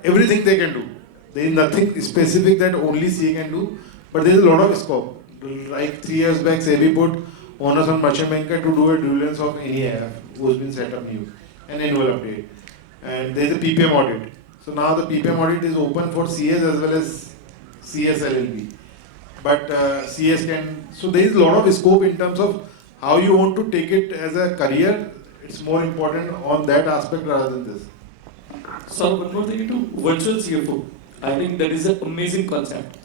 Everything they can do. There is nothing specific that only CA can do, but there is a lot of scope. Like 3 years back, SEBI put onus on merchant banker to do a due diligence of any AIF who has been set up new, an annual update. And there is a PPM audit. So now the PPM audit is open for CS as well as CS LLB. But CS can, so there is a lot of scope in terms of how you want to take it as a career. It's more important on that aspect rather than this. So one more thing into virtual CFO. I think that is an amazing concept.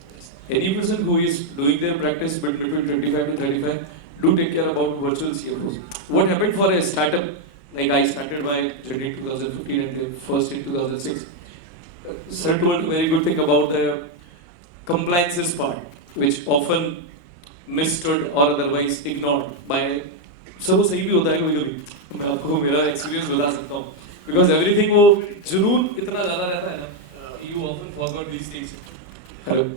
Any person who is doing their practice between 25 to 35, do take care about virtual CFOs. What happened for a startup, like I started by January 2015 and first in 2006. Sir told a very good thing about the compliances part, which often mistook or otherwise ignored by. Sir वो सही भी होता है कभी कभी मैं आपको मेरा एक्सपीरियंस बता सकता हूँ because everything वो जुनून इतना ज़्यादा रहता है ना you often forgot these things. Hello.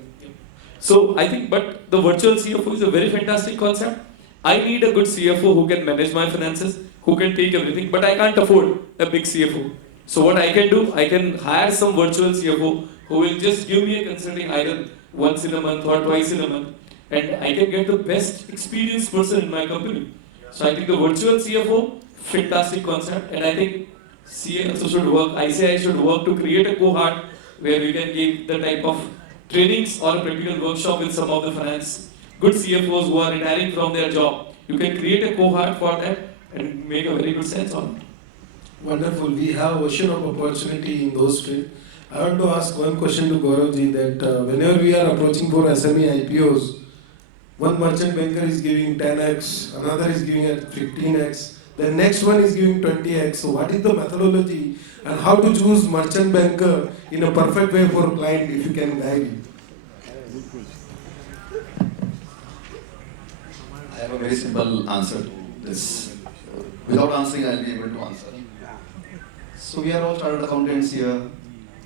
So I think, but the virtual CFO is a very fantastic concept. I need a good CFO who can manage my finances, who can take everything, but I can't afford a big CFO. So what I can do, I can hire some virtual CFO who will just give me a consulting either once in a month or twice in a month, and I can get the best experienced person in my company. So I think the virtual CFO, fantastic concept, and I think CA also should work, ICI should work to create a cohort where we can give the type of trainings or a practical workshop with some of the finance good CFOs who are retiring from their job. You can create a cohort for that and make a very good sense on it. Wonderful. We have ocean of opportunity in those fields. I want to ask one question to Gaurav Ji that whenever we are approaching for SME IPOs, one merchant banker is giving 10x, another is giving at 15x, the next one is giving 20x. So what is the methodology and how to choose merchant banker in a perfect way for a client if you can guide him? I have a very simple answer to this. Without answering, I'll be able to answer. So we are all chartered accountants here.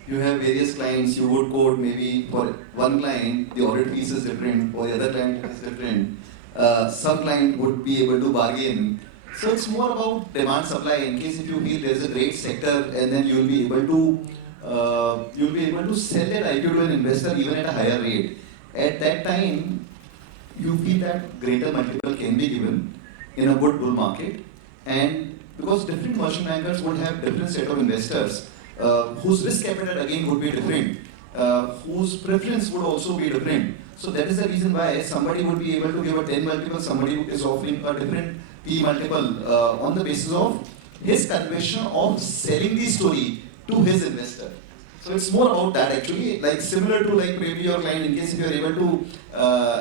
You have various clients, you would quote maybe for one client, the audit fees is different, for the other client it is different. Some client would be able to bargain. So it's more about demand supply. In case if you feel there is a great sector, and then you will be able to sell that IPO to an investor even at a higher rate. At that time, you feel that greater multiple can be given in a good bull market, and because different merchant bankers would have different set of investors whose risk capital again would be different, whose preference would also be different. So that is the reason why somebody would be able to give a 10 multiple, somebody is offering a different P multiple on the basis of his conviction of selling the story to his investor. So it's more about that actually, like similar to like maybe your client, in case if you are able to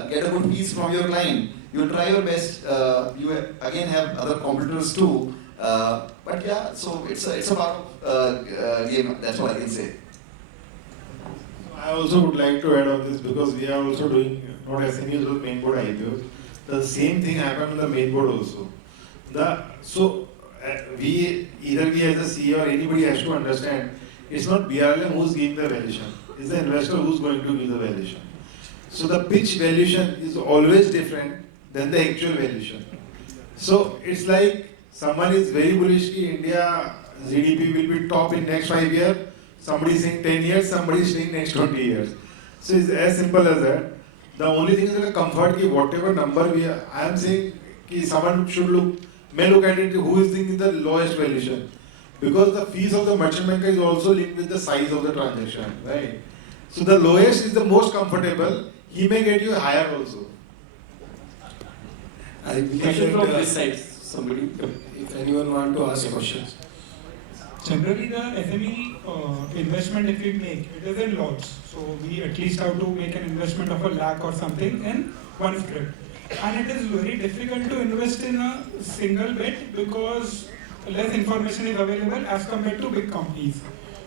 get a good piece from your client, you will try your best. You again have other competitors too. But yeah, so it's a part of game. That's what I can say. I also would like to add on this because we are also doing not SMEs but main board IPOs. The same thing happened on the main board also. We as a CEO or anybody has to understand it's not BRLM who's giving the valuation, it's the investor who's going to give the valuation. So the pitch valuation is always different than the actual valuation. So it's like someone is very bullish that India GDP will be top in next 5 years. Somebody is saying 10 years, somebody is saying next 20 years. So it's as simple as that. The only thing is the comfort that whatever number I am saying that someone should may look at it who is thinking the lowest valuation. Because the fees of the merchant banker is also linked with the size of the transaction, right? So the lowest is the most comfortable. He may get you higher also. I believe Question from that, this side, somebody. if anyone want to ask questions. Generally, the SME investment if we make, it is in lots. So we at least have to make an investment of 1 lakh or something in one script. And it is very difficult to invest in a single bet because less information is available as compared to big companies.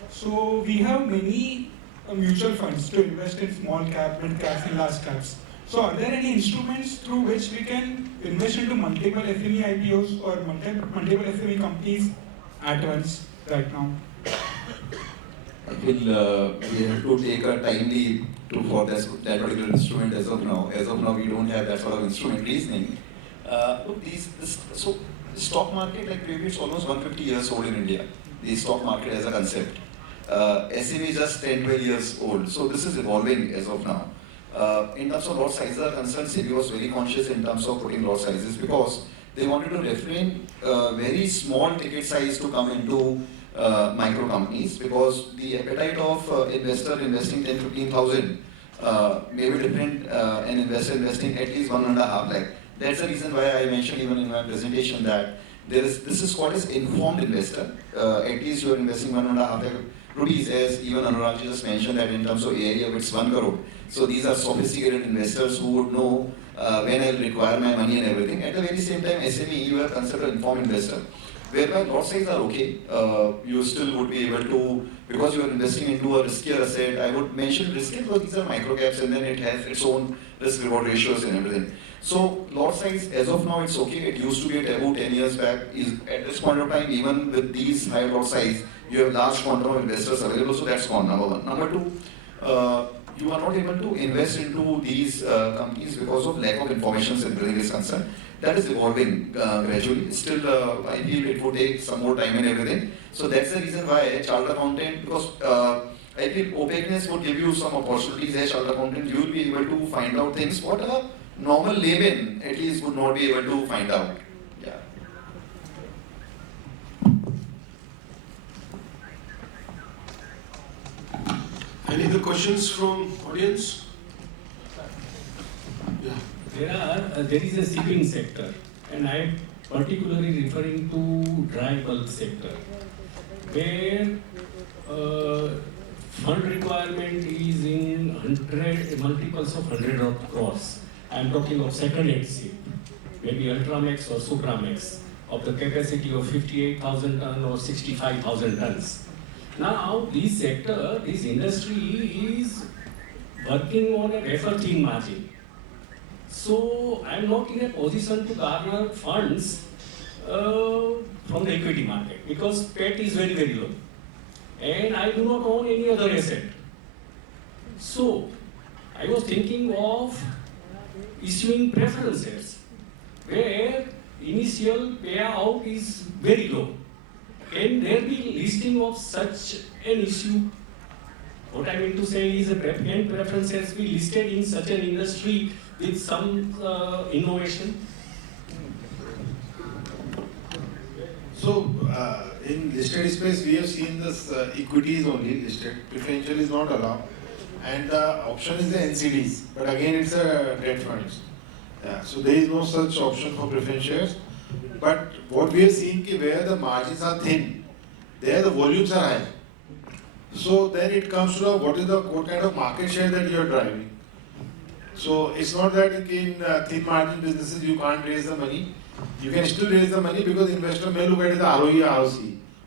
So we have many mutual funds to invest in small cap, mid caps and large caps. So are there any instruments through which we can invest into multiple SME IPOs or multiple SME companies at once right now? I feel we have to take a time lead for that particular instrument as of now. As of now, we don't have that sort of instrument reasoning. Look, so the stock market, like maybe it's almost 150 years old in India. The stock market as a concept. SME is just 10, 12 years old. So this is evolving as of now. In terms of lot sizes are concerned, SEBI was very conscious in terms of putting lot sizes because they wanted to refrain very small ticket size to come into micro companies because the appetite of investor investing 10, 15,000 may be different an investor investing at least 1.5 lakh. That's the reason why I mentioned even in my presentation that this is called as informed investor. At least you are investing 1.5 lakh rupees, as even Anurag just mentioned that in terms of area it's 1 crore. So these are sophisticated investors who would know when I'll require my money and everything. At the very same time, SME, you are considered informed investor. whereby lot size are okay. You still would be able to, because you are investing into a riskier asset. I would mention riskier because these are micro caps and then it has its own risk reward ratios and everything. So lot size as of now it's okay. It used to be a taboo 10 years back. Is at this point of time, even with these higher lot size, you have large quantum of investors available. So that's gone, number one. Number two, you are not able to invest into these companies because of lack of information and everything is concerned. That is evolving gradually. Still, I feel it would take some more time and everything. So that's the reason why chartered accountant, because I feel opaqueness would give you some opportunities as chartered accountant. You will be able to find out things what a normal layman at least would not be able to find out. Yeah. Any other questions from audience? Yeah. There is a shipping sector, and I am particularly referring to dry bulk sector, where fund requirement is in multiples of 100 of crores. I am talking of second-hand ship, maybe Ultramax or Supramax, of the capacity of 58,000 tons or 65,000 tons. Now, this sector, this industry is working on a wafer thin margin. So, I am not in a position to garner funds from the equity market because PET is very, very low. And I do not own any other asset. So, I was thinking of issuing preference shares where initial payout is very low. Can there be listing of such an issue? What I mean to say is can preference shares be listed in such an industry with some innovation? So, in listed space, we have seen this equity is only listed, preferential is not allowed, and the option is the NCDs, but again it's a debt funds. Yeah, so there is no such option for preference shares. But what we have seen is where the margins are thin, there the volumes are high. So then it comes to what kind of market share that you are driving. So it's not that in thin margin businesses you can't raise the money. You can still raise the money because investor may look at the ROE, ROC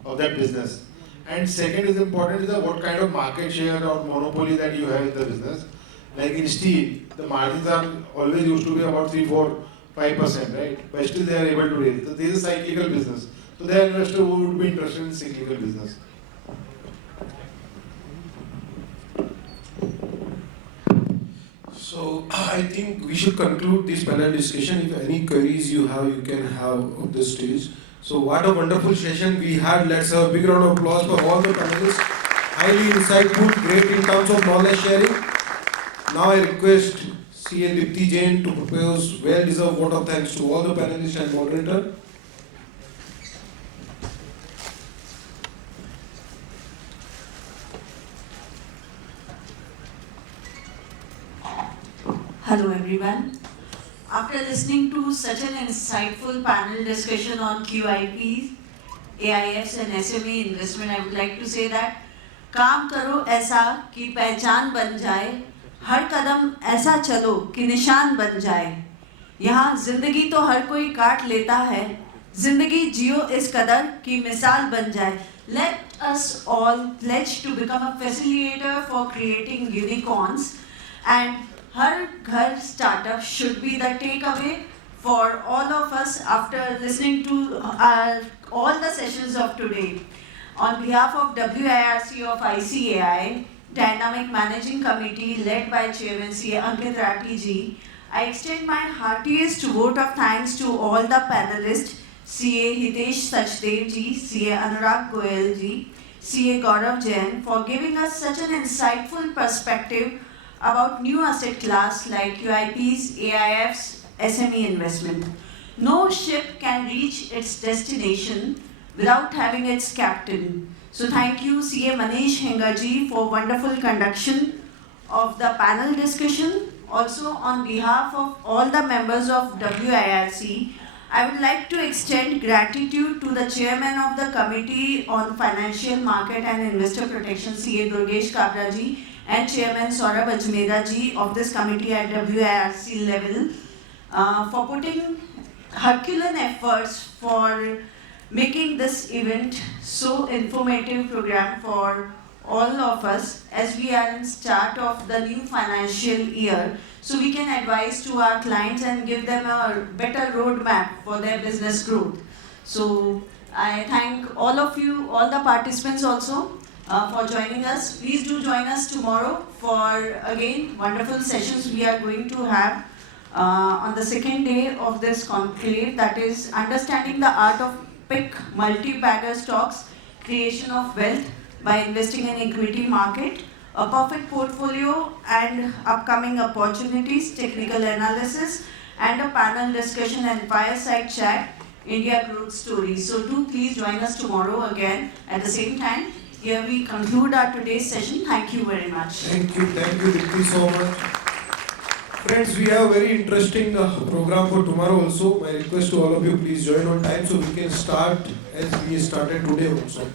of that business. And second is important is what kind of market share or monopoly that you have in the business. Like in steel, the margins are always used to be about 3, 4, 5%, right? But still they are able to raise. So this is a cyclical business. So the investor would be interested in cyclical business. So I think we should conclude this panel discussion. If any queries you have, you can have on this stage. So what a wonderful session we had. Let's have a big round of applause for all the panelists. Highly insightful, great in terms of knowledge sharing. Now I request CA Dipti Jain to propose well-deserved vote of thanks to all the panelists and moderator. Hello everyone. After listening to such an insightful panel discussion on QIPs, AIFs and SME investment, I would like to say that काम करो ऐसा कि पहचान बन जाए, हर कदम ऐसा चलो कि निशान बन जाए. यहाँ जिंदगी तो हर कोई काट लेता है, जिंदगी जियो इस कदर कि मिसाल बन जाए. Let us all pledge to become a facilitator for creating unicorns, and Har Ghar startup should be the takeaway for all of us after listening to all the sessions of today. On behalf of WIRC of ICAI, Dynamic Managing Committee led by Chairman CA Ankit Rathi ji, I extend my heartiest vote of thanks to all the panelists, CA Hitesh Sachdev ji, CA Anurag Goyal ji, CA Gaurav Jain, for giving us such an insightful perspective about new asset class like QIPs, AIFs, SME investment. No ship can reach its destination without having its captain. So thank you CA Manish Hingar ji for wonderful conduction of the panel discussion. Also on behalf of all the members of WIRC, I would like to extend gratitude to the chairman of the Committee on Financial Market and Investor Protection, CA Durgesh Kabra ji, and Chairman Saurabh Ajmera ji of this committee at WIRC level for putting Herculean efforts for making this event so informative program for all of us as we are in start of the new financial year, so we can advise to our clients and give them a better roadmap for their business growth. So I thank all of you, all the participants also for joining us. Please do join us tomorrow for again wonderful sessions we are going to have on the second day of this conclave, that is understanding the art of pick multi-bagger stocks, creation of wealth by investing in equity market, a perfect portfolio and upcoming opportunities, technical analysis, and a panel discussion and fireside chat, India growth story. So do please join us tomorrow again at the same time. Here we conclude our today's session. Thank you very much. Thank you, Dipti, so much. Friends, we have a very interesting program for tomorrow also. My request to all of you, please join on time so we can start as we started today also.